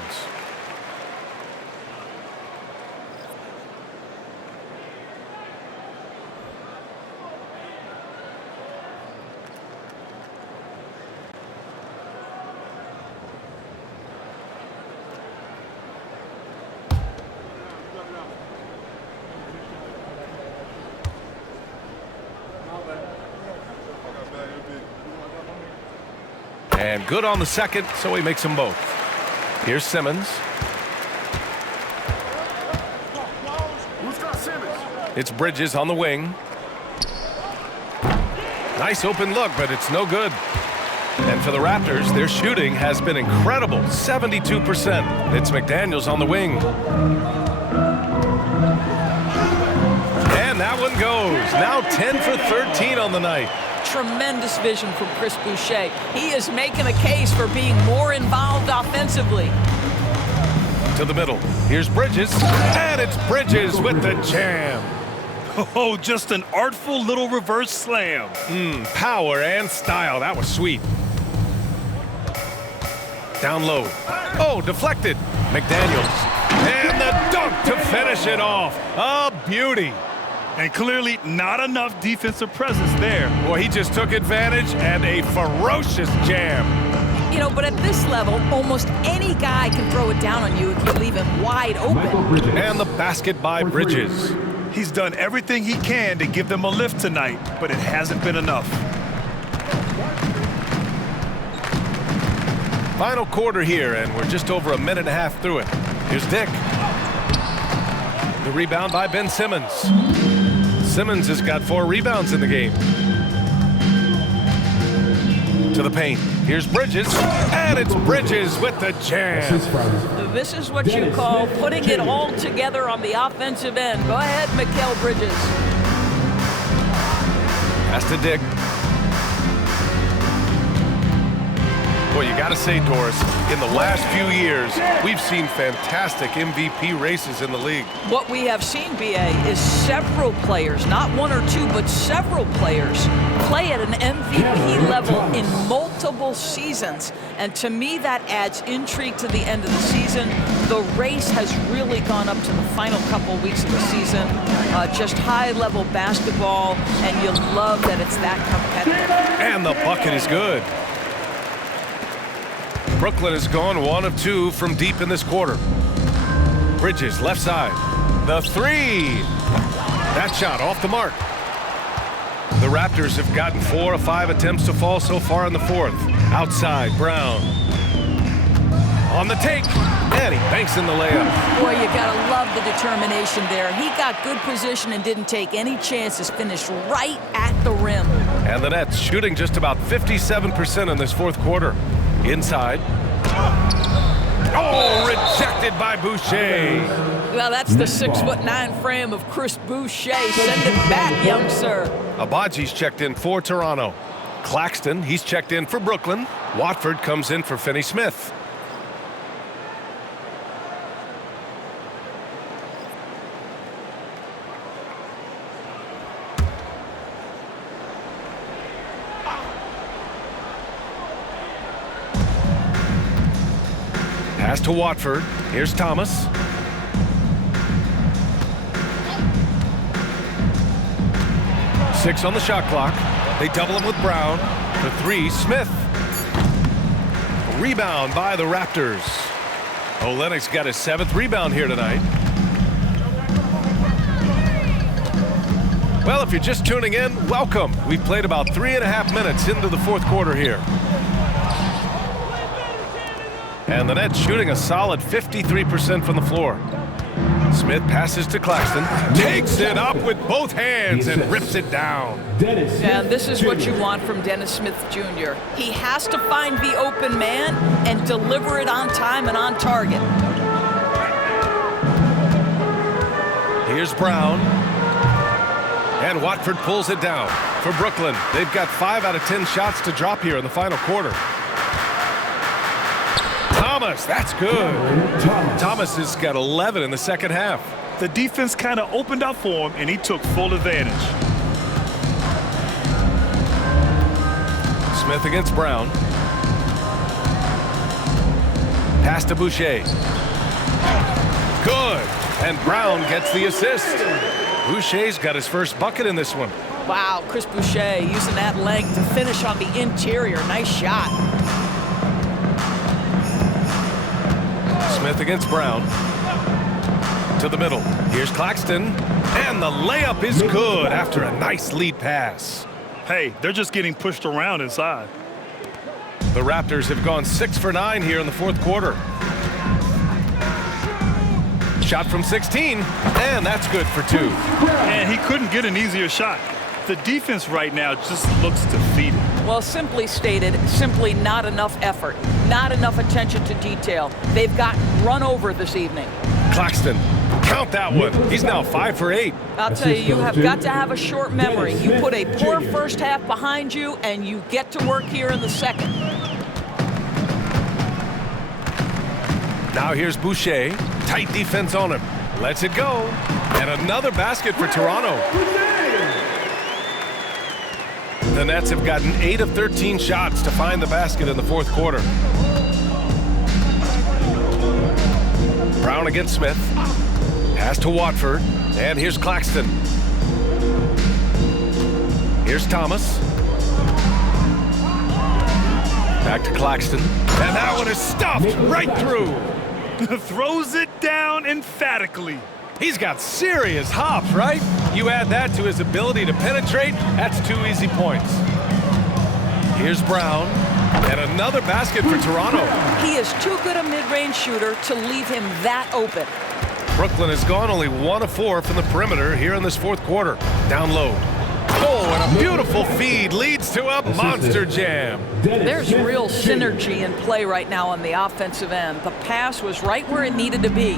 And good on the second, so he makes them both. Here's Simmons. It's Bridges on the wing. Nice open look, but it's no good. And for the Raptors, their shooting has been incredible, 72%. It's McDaniels on the wing. And that one goes. Now 10 for 13 on the night. Tremendous vision from Chris Boucher. He is making a case for being more involved offensively. To the middle. Here's Bridges. And it's Bridges with the jam. Oh, just an artful little reverse slam. Power and style. That was sweet. Down low. Oh, deflected. McDaniels. And the dunk to finish it off. A beauty. And clearly not enough defensive presence there. Boy, he just took advantage and a ferocious jam. You know, but at this level, almost any guy can throw it down on you if you leave him wide open. And the basket by Bridges. He's done everything he can to give them a lift tonight, but it hasn't been enough. Final quarter here, and we're just over a minute and a half through it. Here's Dick. The rebound by Ben Simmons. Simmons has got 4 rebounds in the game. To the paint. Here's Bridges. And it's Bridges with the jam. This is what you call putting it all together on the offensive end. Go ahead, Mikal Bridges. Pass to Dick. Boy, you got to say, Doris, in the last few years, we've seen fantastic MVP races in the league. What we have seen, B.A., is several players, not 1 or 2, but several players, play at an MVP level in multiple seasons. And to me, that adds intrigue to the end of the season. The race has really gone up to the final couple weeks of the season. Just high-level basketball, and you love that it's that competitive. And the bucket is good. Brooklyn has gone 1 of 2 from deep in this quarter. Bridges, left side. The 3. That shot off the mark. The Raptors have gotten 4 of 5 attempts to fall so far in the 4th. Outside, Brown. On the take. And he banks in the layup. Boy, you gotta love the determination there. He got good position and didn't take any chances. Finished right at the rim. And the Nets shooting just about 57% in this 4th quarter. Inside. Oh, rejected by Boucher. Well, that's the 6'9" frame of Chris Boucher. Send it back, young sir. Abaji's checked in for Toronto. Claxton, he's checked in for Brooklyn. Watford comes in for Finney-Smith. Pass to Watford. Here's Thomas. Six on the shot clock. They double him with Brown. The 3, Smith. Rebound by the Raptors. Olenek's got his 7th rebound here tonight. Well, if you're just tuning in, welcome. We've played about 3.5 minutes into the 4th quarter here. And the Nets shooting a solid 53% from the floor. Smith passes to Claxton, takes it up with both hands and rips it down. And this is what you want from Dennis Smith Jr. He has to find the open man and deliver it on time and on target. Here's Brown. And Watford pulls it down. For Brooklyn, they've got 5 out of 10 shots to drop here in the final quarter. Thomas, that's good. Thomas has got 11 in the 2nd half. The defense kind of opened up for him, and he took full advantage. Smith against Brown. Pass to Boucher. Good. And Brown gets the assist. Boucher's got his first bucket in this one. Wow, Chris Boucher using that length to finish on the interior. Nice shot. Smith against Brown. To the middle. Here's Claxton. And the layup is good after a nice lead pass. Hey, they're just getting pushed around inside. The Raptors have gone 6 for 9 here in the 4th quarter. shot from 16, and that's good for 2. And he couldn't get an easier shot. The defense right now just looks defeated. Well, simply stated, simply not enough effort, not enough attention to detail. They've gotten run over this evening. Claxton, count that one. He's now 5 for 8. I'll tell you, you have got to have a short memory. You put a poor first half behind you, and you get to work here in the second. Now here's Boucher. Tight defense on him. Lets it go. And another basket for Toronto. The Nets have gotten 8 of 13 shots to find the basket in the fourth quarter. Brown against Smith. Pass to Watford. And here's Claxton. Here's Thomas. Back to Claxton. And that one is stuffed right through. Throws it down emphatically. He's got serious hops, right? You add that to his ability to penetrate, that's 2 easy points. Here's Brown, and another basket for Toronto. He is too good a mid-range shooter to leave him that open. Brooklyn has gone only 1 of 4 from the perimeter here in this fourth quarter. Down low. Oh, and a beautiful feed leads to a monster jam. There's real synergy in play right now on the offensive end. The pass was right where it needed to be.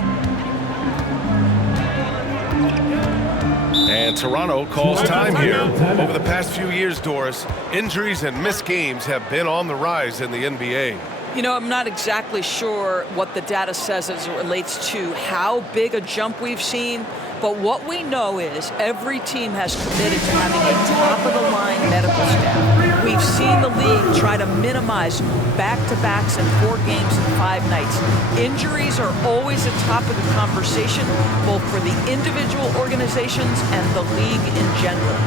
And Toronto calls time here. Over the past few years, Doris, injuries and missed games have been on the rise in the NBA. You know, I'm not exactly sure what the data says as it relates to how big a jump we've seen, but what we know is every team has committed to having a top-of-the-line medical staff. We've seen the league try to minimize back-to-backs in 4 games and 5 nights. Injuries are always a topic of conversation, both for the individual organizations and the league in general.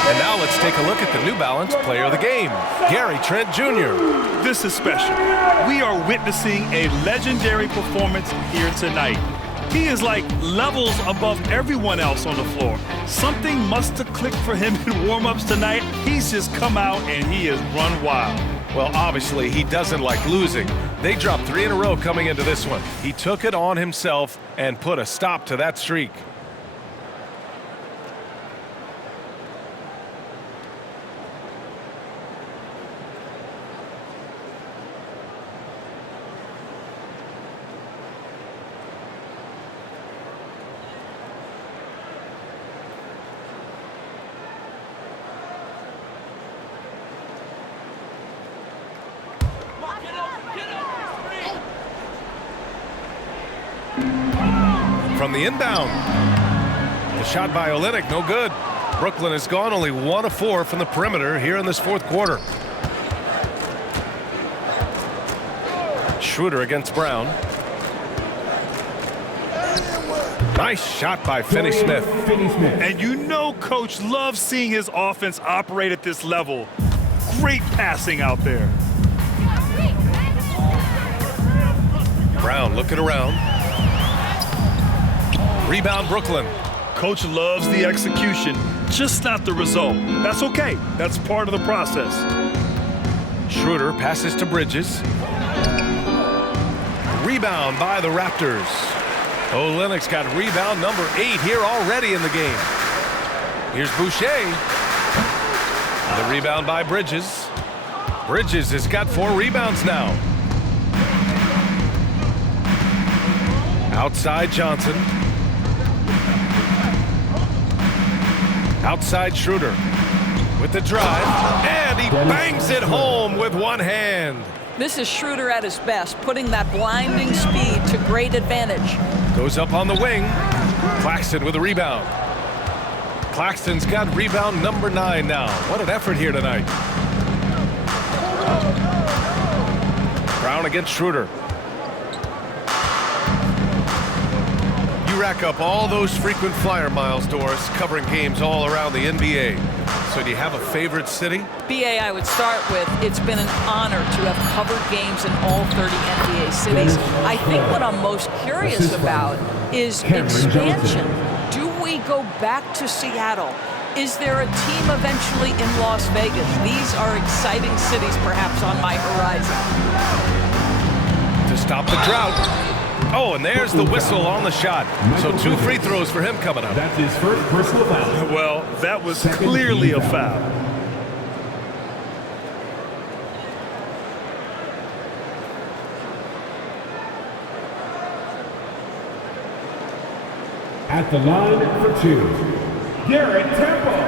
And now let's take a look at the New Balance player of the game, Gary Trent Jr. This is special. We are witnessing a legendary performance here tonight. He is like levels above everyone else on the floor. Something must have clicked for him in warm-ups tonight. He's just come out and he has run wild. Well, obviously, he doesn't like losing. They dropped 3 in a row coming into this one. He took it on himself and put a stop to that streak. From the inbound. The shot by Olynyk, no good. Brooklyn has gone only 1 of 4 from the perimeter here in this fourth quarter. Schroeder against Brown. Nice shot by Finney-Smith. And you know Coach loves seeing his offense operate at this level. Great passing out there. Brown looking around. Rebound Brooklyn. Coach loves the execution, just not the result. That's okay. That's part of the process. Schroeder passes to Bridges. Rebound by the Raptors. Olynyk's got rebound number 8 here already in the game. Here's Boucher. The rebound by Bridges. Bridges has got 4 rebounds now. Outside Johnson. Outside Schroeder with the drive, and he bangs it home with one hand. This is Schroeder at his best, putting that blinding speed to great advantage. Goes up on the wing. Claxton with a rebound. Claxton's got rebound number 9 now. What an effort here tonight. Brown against Schroeder. You rack up all those frequent flyer miles, Doris, covering games all around the NBA. So do you have a favorite city? BA, I would start with, it's been an honor to have covered games in all 30 NBA cities. I think what I'm most curious about is expansion. Do we go back to Seattle? Is there a team eventually in Las Vegas? These are exciting cities perhaps on my horizon. To stop the drought. Oh, and there's the whistle on the shot. So 2 free throws for him coming up. That's his first personal foul. Well, that was clearly a foul. At the line for 2, Garrett Temple.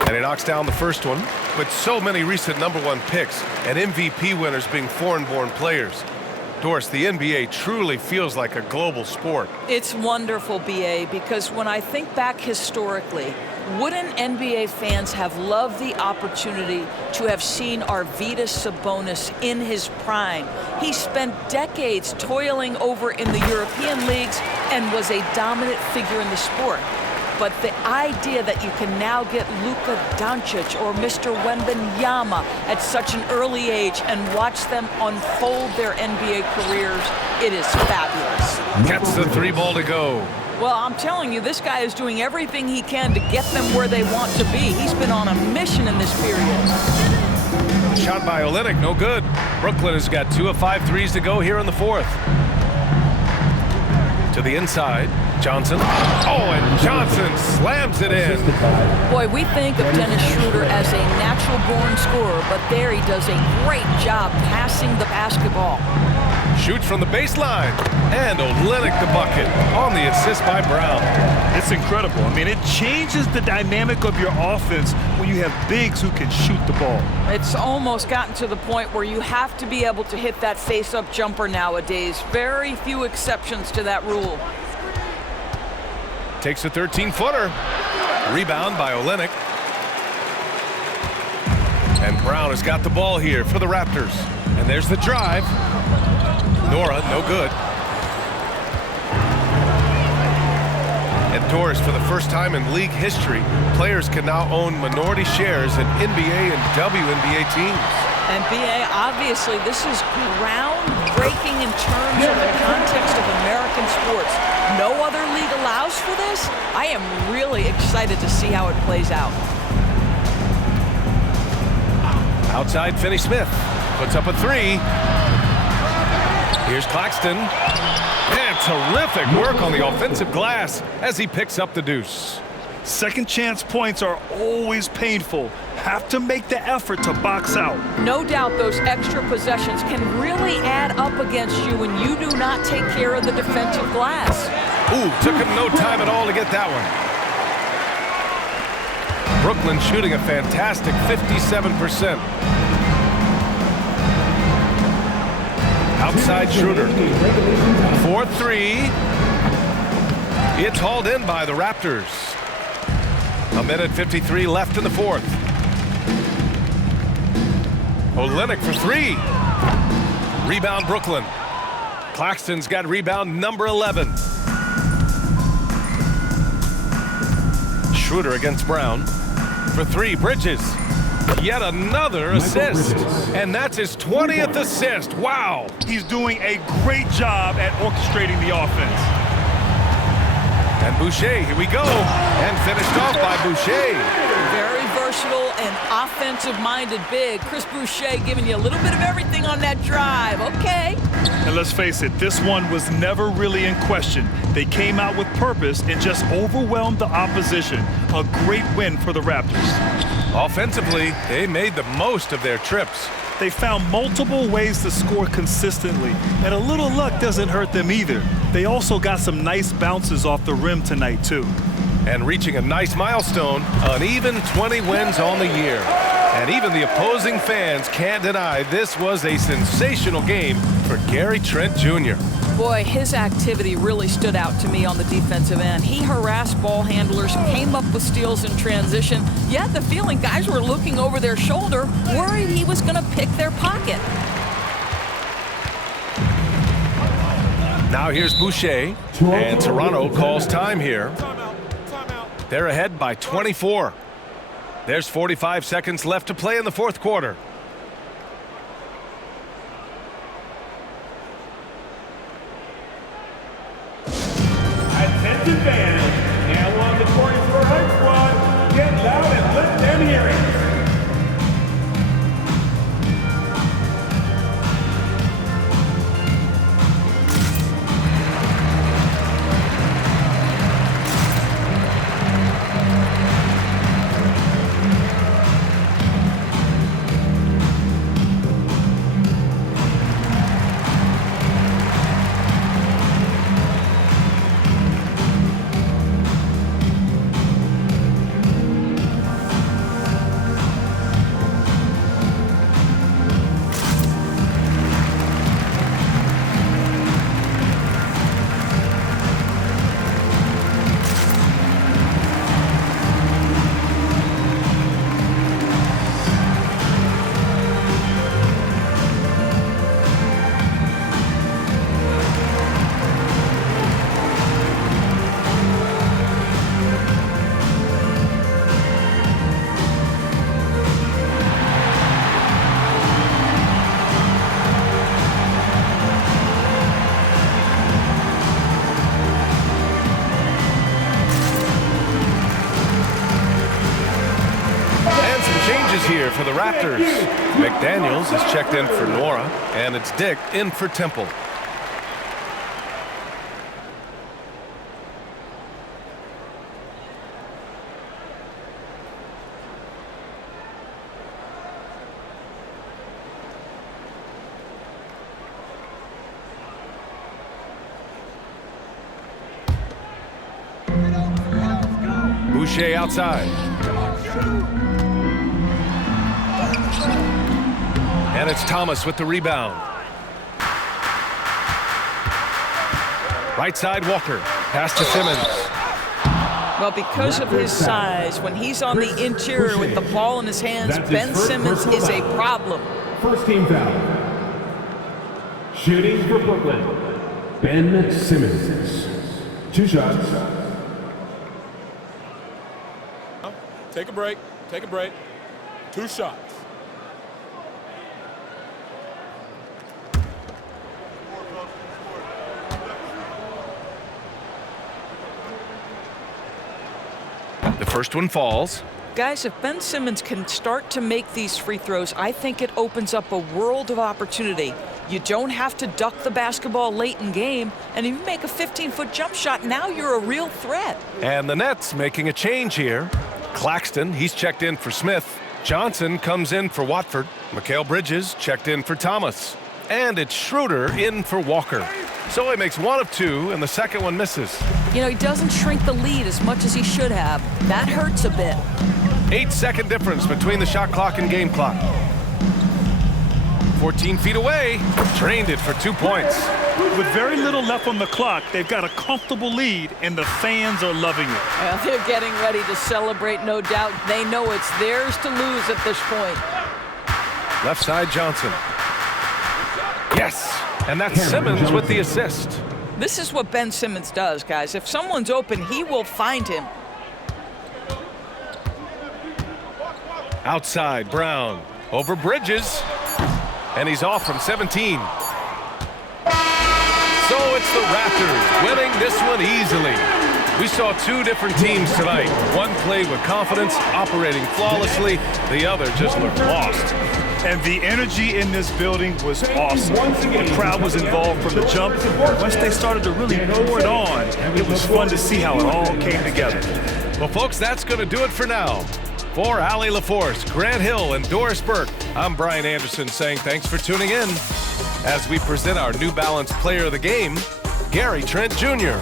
And he knocks down the first one. With so many recent #1 picks and MVP winners being foreign-born players, Doris, the NBA truly feels like a global sport. It's wonderful, BA, because when I think back historically, wouldn't NBA fans have loved the opportunity to have seen Arvydas Sabonis in his prime? He spent decades toiling over in the European leagues and was a dominant figure in the sport. But the idea that you can now get Luka Doncic or Mr. Wembanyama at such an early age and watch them unfold their NBA careers, it is fabulous. Gets the 3 ball to go. Well, I'm telling you, this guy is doing everything he can to get them where they want to be. He's been on a mission in this period. Shot by Olynyk, no good. Brooklyn has got 2 of 5 threes to go here in the 4th. To the inside, Johnson. Oh, and Johnson slams it in. Boy, we think of Dennis Schroeder as a natural-born scorer, but there he does a great job passing the basketball. Shoots from the baseline, and Olynyk the bucket on the assist by Brown. It's incredible. I mean, it changes the dynamic of your offense when you have bigs who can shoot the ball. It's almost gotten to the point where you have to be able to hit that face-up jumper nowadays. Very few exceptions to that rule. Takes a 13-footer. Rebound by Olynyk. And Brown has got the ball here for the Raptors. And there's the drive. Nora, no good. And Doris, for the first time in league history, players can now own minority shares in NBA and WNBA teams. And BA, obviously, this is groundbreaking in terms of the context of American sports. No other league allows for this. I am really excited to see how it plays out. Outside, Finney-Smith puts up a 3. Here's Claxton. And terrific work on the offensive glass as he picks up the deuce. Second chance points are always painful. Have to make the effort to box out. No doubt those extra possessions can really add up against you when you do not take care of the defensive glass. Ooh, took him no time at all to get that one. Brooklyn shooting a fantastic 57%. Outside Schroeder. 4-3. It's hauled in by the Raptors. 1:53 left in the 4th. Olynyk for 3. Rebound Brooklyn. Claxton's got rebound number 11. Schroeder against Brown. For 3, Bridges. Yet another assist. And that's his 20th assist. Wow. He's doing a great job at orchestrating the offense. And Boucher, here we go. And finished off by Boucher. Very versatile and an offensive-minded big. Chris Boucher giving you a little bit of everything on that drive. Okay. And let's face it, this one was never really in question. They came out with purpose and just overwhelmed the opposition. A great win for the Raptors. Offensively, they made the most of their trips. They found multiple ways to score consistently, and a little luck doesn't hurt them either. They also got some nice bounces off the rim tonight, too. And reaching a nice milestone, an even 20 wins on the year. And even the opposing fans can't deny this was a sensational game for Gary Trent Jr. Boy, his activity really stood out to me on the defensive end. He harassed ball handlers, came up with steals in transition. You had the feeling guys were looking over their shoulder, worried he was going to pick their pocket. Now here's Boucher, and Toronto calls time here. They're ahead by 24. There's 45 seconds left to play in the fourth quarter. Attention fans, now on the Corey for High Squad. Get loud and let them hear it. Here for the Raptors. McDaniels is checked in for Nora, and it's Dick in for Temple. Boucher outside. And it's Thomas with the rebound. Right side, Walker. Pass to Simmons. Well, because of his size, when he's on the interior with the ball in his hands, Ben Simmons is a problem. First team foul. Shooting for Brooklyn, Ben Simmons. 2 shots. Take a break. Take a break. 2 shots. The first one falls. Guys, if Ben Simmons can start to make these free throws, I think it opens up a world of opportunity. You don't have to duck the basketball late in game, and if you make a 15-foot jump shot, now you're a real threat. And the Nets making a change here. Claxton, he's checked in for Smith. Johnson comes in for Watford. Mikal Bridges checked in for Thomas. And it's Schroeder in for Walker. So he makes 1 of 2, and the second one misses. You know, he doesn't shrink the lead as much as he should have. That hurts a bit. 8-second difference between the shot clock and game clock. 14 feet away, drained it for 2 points. With very little left on the clock, they've got a comfortable lead, and the fans are loving it. Well, they're getting ready to celebrate, no doubt. They know it's theirs to lose at this point. Left side, Johnson. Yes, and that's Simmons with the assist. This is what Ben Simmons does, guys. If someone's open, he will find him. Outside, Brown. Over Bridges. And he's off from 17. So it's the Raptors winning this one easily. We saw two different teams tonight. One played with confidence, operating flawlessly. The other just looked lost. And the energy in this building was awesome. The crowd was involved from the jump. Once they started to really pour it on, it was fun to see how it all came together. Well, folks, that's going to do it for now. For Allie LaForce, Grant Hill, and Doris Burke, I'm Brian Anderson saying thanks for tuning in as we present our New Balance Player of the Game, Gary Trent Jr.